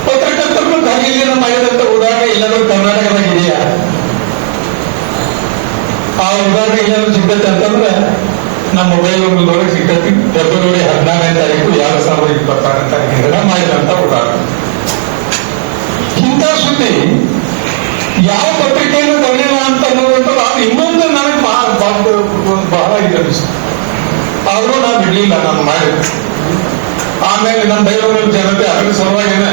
ಪತ್ರಕರ್ತರನ್ನು ಖಾಲಿನ ಮಾಡಿದಂತ ಉದಾಹರಣೆ ಎಲ್ಲರೂ ಕರ್ನಾಟಕದಾಗ ಇದೆಯಾ? ಆ ಉದಾಹರಣೆ ಎಲ್ಲರೂ ಸಿಗ್ತೈತೆ ಅಂತಂದ್ರೆ ನಮ್ಮ ಮೊಬೈಲ್ ಒಂದೊಳಗೆ ಸಿಗ್ತೈತಿ. ಫೆಬ್ರವರಿ 14ನೇ ತಾರೀಕು 2026ನೇ ತಾರೀಕಿನ ಮಾಡಿದಂತ ಉದಾಹರಣೆ. ಇಂಥ ಸುದ್ದಿ ಯಾವ ಪತ್ರಿಕೆಯನ್ನು ಬರಲಿಲ್ಲ ಅಂತ ಅನ್ನೋದಂತ ಅದು ಇನ್ನೊಂದು ನನಗೆ ಬಹಳ ಇದನ್ನಿಸ್ತು. ಆದ್ರೂ ನಾನು ಬಿಡ್ಲಿಲ್ಲ, ನಾನು ಮಾಡಿದ್ದೆ. ಆಮೇಲೆ ನಮ್ಮ ಬೈಲಹೊಂಗಲ ಜನತೆ ಅದರ ಸಲುವಾಗಿನ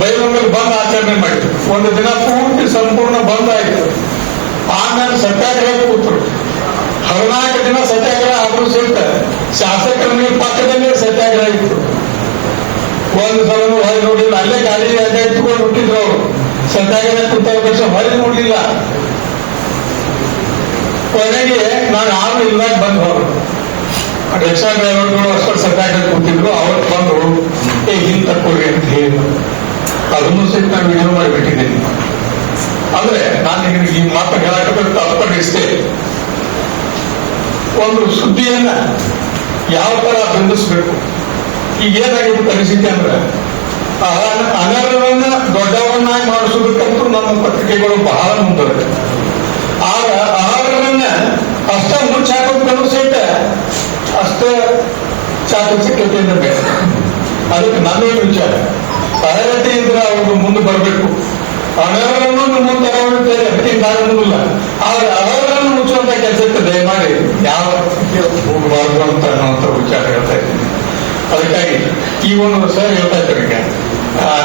ಬೈಲಹೊಂಗಲ ಬಂದ್ ಆಚರಣೆ ಮಾಡಿದ್ರು. ಒಂದು ದಿನ ಪೂರ್ತಿ ಸಂಪೂರ್ಣ ಬಂದ್ ಆಯ್ತು. ಆಮೇಲೆ ಸತ್ಯಾಗ್ರಹ ಕೂತರು. 14 ದಿನ ಸತ್ಯಾಗ್ರಹ ಆದ್ರೂ ಸಹಿತ ಶಾಸಕರ ಪಕ್ಕದಲ್ಲೇ ಸತ್ಯಾಗ್ರಹ ಇತ್ತು. ಒಂದು ಸಲ ಹೊರಗೆ ನೋಡಿಲ್ಲ, ಅಲ್ಲೇ ಗಾಡಿ ಅಡ್ಡ ಇಟ್ಕೊಂಡು ಹುಟ್ಟಿದ್ರು ಅವರು. ಸತ್ಯಾಗ್ರಹ ಕೂತ ವರ್ಷ ಹೊರಗೆ ನೋಡ್ಲಿಲ್ಲ. ಕೊನೆಗೆ ನಾನು ಯಾರು ಇಲ್ದಾಗ ಬಂದ್ ಹೋದ್ರು. ರಿಕ್ಷಾ ಡ್ರೈವರ್ಗಳು ಅಷ್ಟು ಸತ್ಯಾಗ್ರಹ ಕೂತಿದ್ರು. ಅವತ್ತು ಬಂದು ಹಿಂದ್ ತಕ್ಕೊಳ್ರಿ ಅಂತ ಹೇಳಿದ್ರು. ಅದನ್ನು ಸಹಿತ ನಾನು ವಿಡಿಯೋ ಮಾಡಿಬಿಟ್ಟಿದ್ದೀನಿ. ಅಂದ್ರೆ ನಾನು ಈ ಮಾತು ಹೇಳಕ್ಕೆ ತಪ್ಪಡಿಸ್ತೇ. ಒಂದು ಸುದ್ದಿಯನ್ನ ಯಾವ ತರ ಬಿಂಬಿಸ್ಬೇಕು. ಈಗ ಏನಾಗಿದೆ ಪರಿಸ್ಥಿತಿ ಅಂದ್ರೆ ಅನರ್ಹವನ್ನ ದೊಡ್ಡವನ್ನಾಗಿ ಮಾಡಿಸೋದಕ್ಕಂತೂ ನಮ್ಮ ಪತ್ರಿಕೆಗಳು ಬಹಳ ಮುಂದುವರೆ. ಆಗ ಅನರ್ಹವನ್ನ ಅಷ್ಟ ಮುಚ್ಚಾಕೋದಕ್ಕೂ ಸಹಿತ ಅಷ್ಟ ಚಾಕಚಕ್ಯತೆಯಿಂದ ಬೇಕು. ಅದಕ್ಕೆ ನನ್ನೇನು ವಿಚಾರ, ಅರ್ಹತೆ ಇದ್ರೆ ಅವರು ಮುಂದೆ ಬರಬೇಕು. ಅನರ್ಹರನ್ನು ಮುಂದೆ ತಗೊಂಡಿದ್ದಾರೆ, ಅದಕ್ಕೆ ಕಾರಣವಿಲ್ಲ. ಆದ್ರೆ ಅನರ್ಹರನ್ನು ಮುಚ್ಚುವಂತ ಕೆಲಸಕ್ಕೆ ದಯಮಾಡಿ ಯಾವ ಹೋಗಬಾರ್ದು ಅಂತ ಅನ್ನುವಂಥ ವಿಚಾರ ಹೇಳ್ತಾ ಇದ್ದೀನಿ. ಅದಕ್ಕಾಗಿ ಈ ಒಂದು ಸರ್ ಹೇಳ್ತಾ ಇದ್ದಾರೆ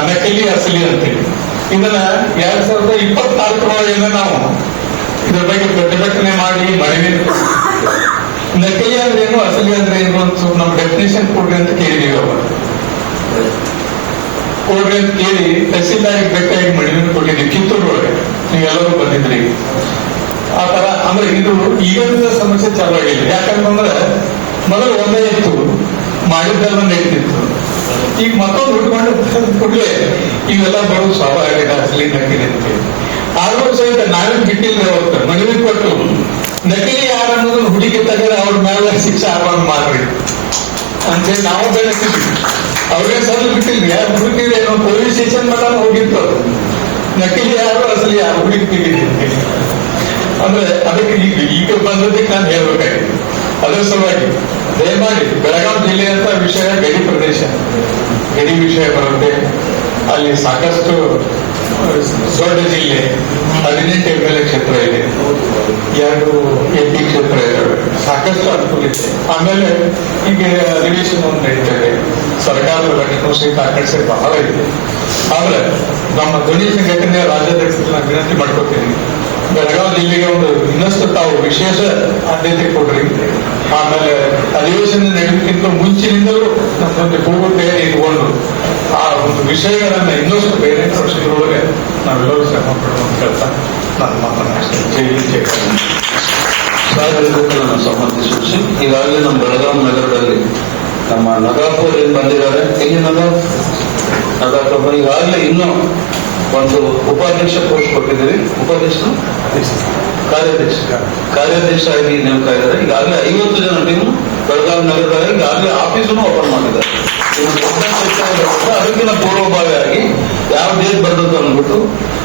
ನಕಲಿ ಅಸಲಿ ಅಂತೇಳಿ. ಇದನ್ನ 2024 ನಾವು ಇದ್ರ ಬಗ್ಗೆ ಪ್ರತಿಭಟನೆ ಮಾಡಿ ಮನವಿ. ನಕಲಿ ಅಂದ್ರೆ ಏನು, ಅಸಲಿ ಅಂದ್ರೆ ಏನು ಅಂತ ನಮ್ಮ ಡೆಫಿನೇಷನ್ ಕೊಡ್ರಿ ಅಂತ ಕೇಳಿದೀವಿ. ಅವರು ಕೊಡ್ರಿ ಅಂತ ಕೇಳಿ ತಹಸೀಲ್ದಾರಿಗೆ ಭೇಟಿಯಾಗಿ ಮನವಿ ಕೊಟ್ಟಿದ್ವಿ ಕಿತ್ತೂರು ಒಳಗೆ. ನೀವೆಲ್ಲರೂ ಬಂದಿದ್ರಿ. ಆ ತರ ಅಂದ್ರೆ ಇದು ಈಗಿನ ಸಮಸ್ಯೆ ಚಾಲು ಆಗಿಲ್ಲ. ಯಾಕಂತಂದ್ರೆ ಮೊದಲು ಒಂದೇ ಇತ್ತು, ಮಾಡಿದ್ದೆಲ್ಲ ನಡೀತಿತ್ತು. ಈಗ ಮತ್ತೊಂದು ಹುಟ್ಕೊಂಡು ಕೂಡಲೇ ಇವೆಲ್ಲ ಬರೋದು ಸ್ವಾಭಾವಿಕ, ಅಸಲಿ ನಕಲಿ ಅಂತ. ಆದ್ರೂ ಸಹಿತ ನಾವೇನು ಬಿಟ್ಟಿಲ್ಲ. ಅವತ್ತು ಮನವಿ ಕೊಟ್ಟು ನಕಲಿ ಯಾರು ಅನ್ನೋದನ್ನ ಹುಡುಗಿ ತೆಗೆದ್ರೆ ಅವ್ರ ಮೇಲೆ ಶಿಕ್ಷೆ ಆಗುವಂಗ್ ಮಾಡ್ರಿ ಅಂತೇಳಿ ನಾವು ಬೆಳೆಸಿದ್ವಿ. ಅವ್ರಿಗೆ ಸಲ ಬಿಟ್ಟಿಲ್ರಿ. ಯಾರು ಹುಡುಗಿರಿ ಏನೋ ಪೊಲೀಸ್ ಸ್ಟೇಷನ್ ಮಟ್ಟ ಹೋಗಿತ್ತು. ನಕಲಿ ಯಾರು ಅಸಲಿ ಯಾರು ಹುಡುಗಿ ತೆಗಿದ್ವಿ. ಅಂದ್ರೆ ಅದಕ್ಕೆ ಈಗ ಬಂದದಕ್ಕೆ ನಾನು ಹೇಳ್ಬೇಕಾಗಿತ್ತು. ಅದರ ಸಲುವಾಗಿ ದಯಮಾಡಿ ಬೆಳಗಾವಿ ಜಿಲ್ಲೆ ಅಂತ ವಿಷಯ ಗಡಿ ಪ್ರದೇಶ, ಗಡಿ ವಿಷಯ ಬರುತ್ತೆ. ಅಲ್ಲಿ ಸಾಕಷ್ಟು ದೊಡ್ಡ ಜಿಲ್ಲೆ, 18 MLA ಕ್ಷೇತ್ರ ಇದೆ, 2 MP ಕ್ಷೇತ್ರ ಇದ್ದಾವೆ, ಸಾಕಷ್ಟು ಅನುಕೂಲ ಇದೆ. ಆಮೇಲೆ ಈಗ ಅಧಿವೇಶನ ಒಂದು ನಡೀತಾ ಇದೆ, ಸರ್ಕಾರದ ಲಕ್ಷ್ಮಣ ಸಹಿತ ಆಕರ್ಷಣೆ ಬಹಳ ಇದೆ. ಆದ್ರೆ ನಮ್ಮ ಧ್ವನಿ ಸಂಘಟನೆಯ ರಾಜ್ಯಾಧ್ಯಕ್ಷರಿಗೆ ನಾನು ವಿನಂತಿ ಮಾಡ್ಕೊತೀನಿ, ಬೆಳಗಾವಿ ಜಿಲ್ಲೆಗೆ ಒಂದು ಇನ್ನಷ್ಟು ತಾವು ವಿಶೇಷ ಆದ್ಯತೆ ಕೊಡ್ರಿ. ಆಮೇಲೆ ಅಧಿವೇಶನ ನಡೆಯೋದಕ್ಕಿಂತ ಮುಂಚಿನಿಂದಲೂ ನಮ್ಮೊಂದು ಪೂರ್ವ ತಯಾರಿ ಇಟ್ಕೊಂಡು ಆ ಒಂದು ವಿಷಯಗಳನ್ನ ಇನ್ನಷ್ಟು ಬೇರೆ ವರ್ಷಗಳೊಳಗೆ ನಾವೆಲ್ಲರೂ ಶ್ರಮ ಪಡುವಂತ ಕೆಲಸ ನನ್ನ ಮಾತನ್ನ ನಾನು ಸಮರ್ಥಿಸಿ. ಈಗಾಗಲೇ ನಮ್ಮ ಬೆಳಗಾವಿ ನಗರದಲ್ಲಿ ನಮ್ಮ ನಗಾಪುರ್ ಏನ್ ಬಂದಿದ್ದಾರೆ, ಇಲ್ಲಿ ನಗಾಪುರ ಈಗಾಗಲೇ ಇನ್ನೂ ಒಂದು ಉಪಾಧ್ಯಕ್ಷ ಪೋಸ್ಟ್ ಕೊಟ್ಟಿದ್ದೀವಿ. ಕಾರ್ಯಾಧ್ಯಕ್ಷ ಆಗಿ ನೇಮಕ ಇದ್ದಾರೆ. ಈಗಾಗಲೇ 50 ಜನ ಟೀಮು ಬೆಳಗಾವಿ ನಗರದಲ್ಲಿ ಈಗಾಗಲೇ ಆಫೀಸನ್ನು ಓಪನ್ ಮಾಡಿದ್ದಾರೆ. ಅದಕ್ಕಿಂತ ಪೂರ್ವಭಾವಿಯಾಗಿ ಯಾವ ಡೇಟ್ ಬರ್ತದೆ ಅಂದ್ಬಿಟ್ಟು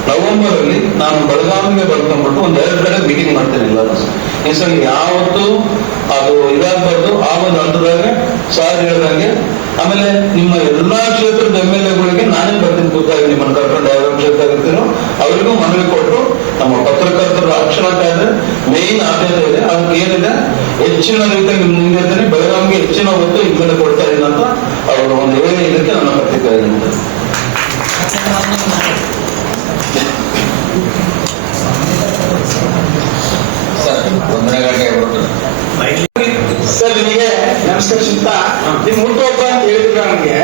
ನವೆಂಬರ್ ಅಲ್ಲಿ ನಾನು ಬೆಳಗಾವಿಗೆ ಬರ್ಕೊಂಡ್ಬಿಟ್ಟು 2 ಕಡೆ ಮೀಟಿಂಗ್ ಮಾಡ್ತೇನೆ ಎಲ್ಲ ಈ ಸಲ ಯಾವತ್ತು ಅದು ಇದಾಗಬಾರ್ದು. ಆ ಒಂದು ಹಂತದಾಗ ಸಾರ್ ಹೇಳಿದಂಗೆ ಆಮೇಲೆ ನಿಮ್ಮ ಎಲ್ಲಾ ಕ್ಷೇತ್ರದ MLAಗಳಿಗೆ ನಾನೇ ಬರ್ತೀನಿ ಕೂತಾಗಿ ನಿಮ್ಮನ್ನು ಕರ್ಕೊಂಡು ಯಾವ ಕ್ಷೇತ್ರ ಆಗಿರ್ತೀನೋ ಅವರಿಗೂ ಮನವಿ ಕೊಟ್ಟು ನಮ್ಮ ಪತ್ರಕರ್ತರ ರಕ್ಷಣಾ ಕಾಯ್ದೆ ಮೇನ್ ಆದ್ಯತೆ ಇದೆ. ಅದಕ್ಕೆ ಏನಿದೆ ಹೆಚ್ಚಿನ ರೀತಿಯಾಗಿ ನಿಮ್ಗೆ ಬೆಳಗಾವಿಗೆ ಹೆಚ್ಚಿನ ಹೊತ್ತು ಈ ಕಡೆ ಕೊಡ್ತಾ ಇದ್ದೀನಿ ಅಂತ ಅವರು ಒಂದು ಏನೇ ಇದಕ್ಕೆ ನನ್ನ ಪ್ರತಿಕ್ರಿಯೆ ನೀಡಿದ್ದಾರೆ. ಸರ್ ನಿಮಗೆ ನಮಸ್ಕಾರ ಸುತ್ತ ನಿಮ್ ಹುಟ್ಟುಹಬ್ಬ ಅಂತ ಹೇಳಿದ್ರು. ನನಗೆ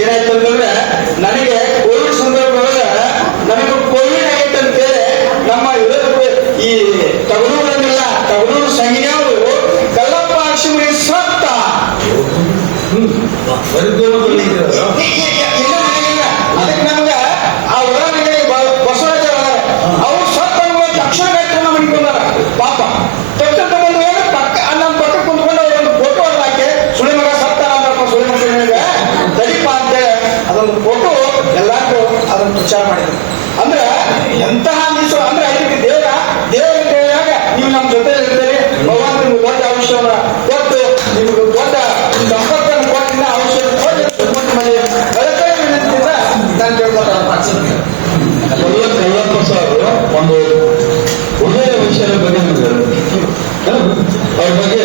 ಏನಾಯ್ತು ಅಂತಂದ್ರೆ ನನಗೆ ಕೋವಿಡ್ ಸಂದರ್ಭದೊಳಗ ನನಗೆ ಕೋವಿಡ್ ಆಗೈತೆ ಅಂತೇಳಿ ನಮ್ಮ ಈ ತಗಲೂರು ಸಂಘಿಯವರು ಕಲ್ಲಪ್ಪ ಅಕ್ಷಮಿ ಸತ್ತ ಅದಕ್ಕೆ ನಮ್ಗ ಆ ಉದಾಹರಣೆಗೆ ಬಸವರಾಜ ಅವ್ರು ಸತ್ತ ತಕ್ಷಣ ನಮಗೆ ಬಂದಾರ ಪಾಪ. ತಕ್ಷಣ ಬಂದು ಪಕ್ಕ ನಮ್ಮ ಪಕ್ಕ ಕುಂತ್ಕೊಂಡು ಒಂದು ಫೋಟೋ ಹಾಕಿ ಸುಳಿ ಮಗ ಸತ್ತ ಸುಳಿ ಮಗ ದಲಿಪ ಅಂತೇಳಿ ಅದೊಂದು ಫೋಟೋ ಎಲ್ಲಾರು ಅದನ್ನು ಪ್ರಚಾರ ಮಾಡಿದ್ರು. ಅಂದ್ರೆ ಎಂತಹ ಮೀಸು ಅಂದ್ರೆ ಅದಕ್ಕೆ ದೇವರ ನೀವು ನಮ್ಮ ಜೊತೆ ಇರ್ತೀರಿ, ಭಗವಾನ್ ನಿಮ್ಗೆ ದೊಡ್ಡ ಆಯುಷ್ಯವನ್ನು ಕೊಟ್ಟು ನಿಮ್ಗೆ ದೊಡ್ಡ ಸಂಪತ್ತನ್ನು ಕೊಟ್ಟಿನ ಆಯುಷ್ಯ ನಾನು ಕೇಳ್ಕೊಳ್ತಾರೆ. ಕಲ್ಲಪ್ಪ ಸರ್ ಒಂದು ಒಳ್ಳೆಯ ವಿಷಯದ ಬಗ್ಗೆ ಅವ್ರ ಬಗ್ಗೆ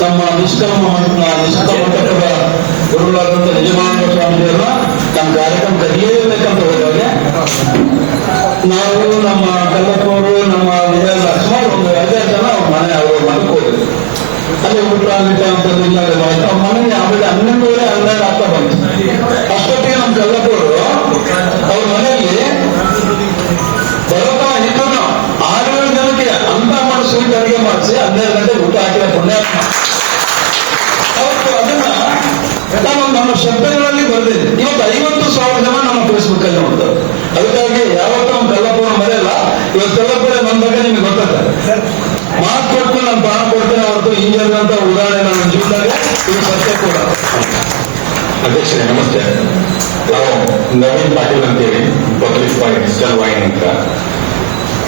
ತಮ್ಮ ನಿಷ್ಕರ್ಮ ಮಠದ ಗುರುಗಳಾದಂಥ ನಿಜಮಾನಂದ ಸ್ವಾಮಿಯವರ ನಮ್ಮ ಕಾರ್ಯಕ್ರಮ ಕಲಿಯಬೇಕಂತ ಹೋದಾಗ ನಾವು ನಮ್ಮ ಕಲ್ಲಪ್ಪ ಅವರು ನಮ್ಮ ಸುಮಾರು ಒಂದು 5 ಜನ ಅವ್ರ ಮಠಕ್ಕೆ ಹೋಗಿದ್ವಿ. ಅಲ್ಲಿ ಊಟ ಅಂತಂದಿಲ್ಲ ಅವ್ರ ಮನೆಗೆ ಆಮೇಲೆ 11:30 ಆಗ್ತಾ ಬಂತು. ಅಷ್ಟೊತ್ತಿಗೆ ನಮ್ಮ ಕಲ್ಲಪ್ಪ ಅವರು ಅವ್ರ ಮನೆಯಲ್ಲಿ ಬರೋತ ಇದ್ದು 6-7 ಜನಕ್ಕೆ ಅಂತ ಮಾಡಿ ಸ್ವೀಟ್ ಅಡಿಗೆ ಮಾಡಿಸಿ 12 ಗಂಟೆ ಊಟ ಹಾಕಿದ ಪುಣ್ಯಾತ್ಮ. ಅವತ್ತು ಅದನ್ನ ನಾನು ನಮ್ಮ ಶಬ್ದಗಳಲ್ಲಿ ಬರ್ದಿದ್ದೆ. ಇವತ್ತು 50,000 ಜನ ನಮ್ಮ ಫೇಸ್ಬುಕ್ ಅಲ್ಲಿ ನೋಡ್ತಾರೆ. ಅದಕ್ಕಾಗಿ ಯಾವತ್ತೂ ನಮ್ಮ ಕಲ್ಲಪ್ಪನ ಮರೆಯಲ್ಲ. ಇವತ್ತು ಕಲ್ಲಪ್ಪನ ನನ್ನ ಬಗ್ಗೆ ನಿಮ್ಗೆ ಗೊತ್ತಾಗ್ತದೆ. ಮಾತು ಕೊಟ್ಟು ನಾನು ಪ್ರಾಣ ಕೊಡ್ತೇನೆ ಹೊರತು ಹಿಂಗಿರುವಂತ ಉದಾಹರಣೆ ನನ್ನ ಜೀವನದಾಗ ಇದು ಸತ್ಯ ಕೂಡ. ಅಧ್ಯಕ್ಷರೇ ನಮಸ್ತೆ. ನಾವು ನವೀನ್ ಪಾಟೀಲ್ ಅಂತೇಳಿ ಪಬ್ಲಿಕ್ ಡಿಜಿಟಲ್ ವಾಹಿನಿ ಅಂತ.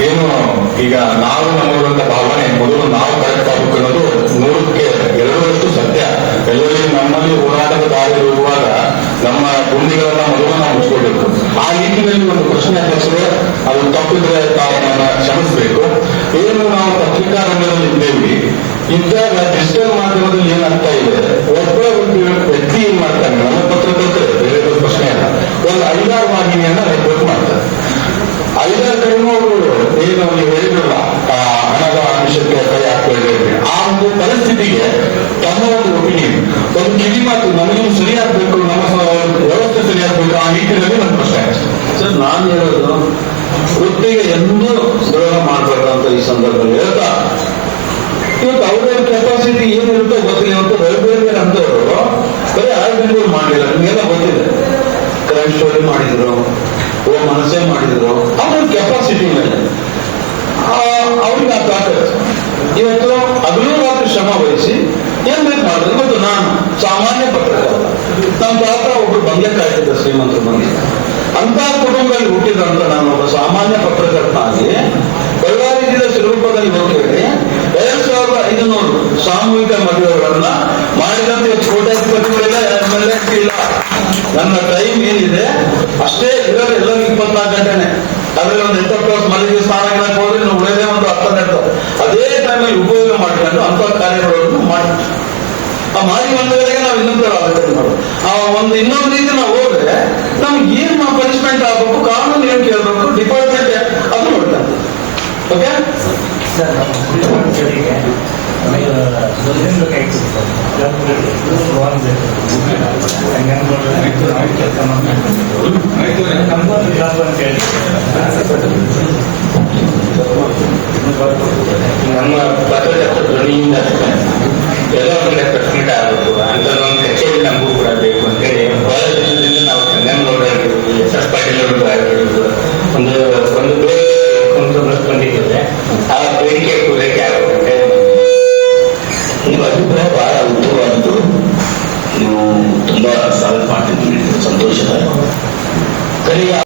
ಏನು ಈಗ ನಾವು ನಮ್ಮೂರಂತ ಭಾವನೆ ಮೊದಲು ನಾವು ಕರೆಕ್ಟ್ ಆಗಬೇಕು ಅನ್ನೋದು 100ಕ್ಕೆ 2ರಷ್ಟು ಸತ್ಯ. ಎಲ್ಲರಿಗೂ ನಮ್ಮಲ್ಲಿ ಹೋರಾಟದ ದಾರಿ ಇರುವಾಗ ನಮ್ಮ ಗುಂಡಿಗಳನ್ನ ಮೊದಲು ನಾವು ಮುಚ್ಕೊಳ್ಬೇಕು. ಆ ನಿಟ್ಟಿನಲ್ಲಿ ಒಂದು ಪ್ರಶ್ನೆ ಅಧ್ಯಕ್ಷರೇ, ಅದು ತಪ್ಪಿದ್ರೆ ತಾವು ನನ್ನ ಕ್ಷಮಿಸಬೇಕು. ಏನು ನಾವು ಪತ್ರಿಕಾ ರಂಗದಲ್ಲಿ ಇದ್ದೇವೆ ಇದ್ದಾಗ ಡಿಜಿಟಲ್ ಮಾಧ್ಯಮದಲ್ಲಿ ಏನಾಗ್ತಾ ಇದೆ, ಒಬ್ಬ ಒಂದು ವ್ಯಕ್ತಿ ಏನ್ ಮಾಡ್ತಾನೆ, ನಮ್ಮ ಪತ್ರಕರ್ತರು ಬೇರೆ ಪ್ರಶ್ನೆ ಅಲ್ಲ, ಒಂದು 5-6 ವಾಹಿನಿಯನ್ನ ರಿಪೋರ್ಟ್ ಮಾಡ್ತಾರೆ. 5-6 ಕಡೆನೂ ಅವರು ಏನು ನೀವು ಹೇಳಿದ್ರಲ್ಲ ಹಣದ ಅಂಶಕ್ಕೆ ಕೈ ಹಾಕ್ಕೊಳ್ಳಿ, ಆ ಒಂದು ಪರಿಸ್ಥಿತಿಗೆ ತಮ್ಮ ಒಂದು ಒಪಿನಿಯನ್, ಒಂದು ಕಿವಿ ಮಾತು ನಮಗೂ ಸರಿ ಆಗ್ಬೇಕು, ನಮ್ಮ ವ್ಯವಸ್ಥೆ ಸರಿ ಆಗ್ಬೇಕು, ಆ ನಿಟ್ಟಿನಲ್ಲಿ ನನ್ನ ಪ್ರಶ್ನೆ. ಸರ್ ನಾನು ಹೇಳೋದು ವೃತ್ತಿಗೆ ಎಂದೂ ದ್ರೋಹ ಮಾಡಬೇಕಂತ ಈ ಸಂದರ್ಭದಲ್ಲಿ ಹೇಳ್ತಾ, ಇವತ್ತು ಅವ್ರ ಕೆಪಾಸಿಟಿ ಏನಿರುತ್ತೋ ಗೊತ್ತಿಲ್ಲ. ಇವತ್ತು ರವಿಬೇರೆ ಅಂತವರು ಬರೀ ಆರ್ಟಿಕಲ್ ಮಾಡಿಲ್ಲ, ನಿಮಗೆಲ್ಲ ಗೊತ್ತಿದೆ. ಕ್ರೈಮ್ ಸ್ಟೋರಿ ಮಾಡಿದ್ರು, ಮನಸ್ಸೇ ಮಾಡಿದ್ರು, ಅವ್ರ ಕೆಪಾಸಿಟಿ ಮೇಲೆ ಅವ್ರಿಗೆ ಆ ತಾಕತ್. ಇವತ್ತು ಹಗಲು ರಾತ್ರಿ ಶ್ರಮ ವಹಿಸಿ ಏನ್ ಬೇಕು ಮಾಡಿದ್ರು. ಇವತ್ತು ನಾನು ಸಾಮಾನ್ಯ ಪತ್ರಕರ್ತ, ನಮ್ಮ ತಾತ ಒಬ್ರು ಬಂಗ್ಲೆ ಕಾಯ್ತಿದ್ದ ಶ್ರೀಮಂತರು ಬಂದು ಅಂತ ಕುಟುಂಬದಲ್ಲಿ ಹುಟ್ಟಿದಂತ ನಾನು ಒಬ್ಬ ಸಾಮಾನ್ಯ ಪತ್ರಕರ್ತನಾಗಿ ಬಳ್ಳಾರಿ ಜಿಲ್ಲೆ ಸ್ವರೂಪದಲ್ಲಿ ಹೋಗಿ 2,500 ಒಂದು ಇನ್ನೊಂದು ರೀತಿ ನಾವು ಹೋದ್ರೆ ನಮ್ಗೆ ಏನ್ ಪನಿಷ್ಮೆಂಟ್ ಆಗ್ಬೇಕು, ಕಾನೂನು ಏನ್ ಕೇಳ್ಬೇಕು, ಡಿಪಾರ್ಟ್ಮೆಂಟ್ ಅದು ನೋಡ್ತಾರೆ. ಓಕೆ ನಮ್ಮ ಪತ್ರಕರ್ತ ಧ್ವನಿಯಿಂದ ಎಲ್ಲೋ ಒಂದು ಕಡೆ ಪ್ರೆಸ್ಮೆಂಟ್ ಆಗಬೇಕು ಅಂತ ಒಂದು ಕಚೇರಿ ನಮಗೂ ಕೂಡ ಬೇಕು ಅಂತೇಳಿ ಬಹಳ ದಿನದಿಂದ ನಾವು ಚಂದನಗೌಡ ಎಸ್ ಎಸ್ ಪಾಟೀಲ್ ಅವರು ಆಗಿರೋದು ಒಂದು ಬಂದಿದ್ದೇವೆ. ಆ ಬೇಡಿಕೆ ಪೂರೈಕೆ ಆಗಬೇಕಂತೆ. ನಿಮ್ಮ ಅಭಿಪ್ರಾಯ ಬಹಳ ಉತ್ತಮವಾದ್ದು. ನೀವು ತುಂಬಾ ಸಾಲ ಮಾಡ್ತಿದ್ದೀರಿ, ಸಂತೋಷದ. ಕಡೆಯ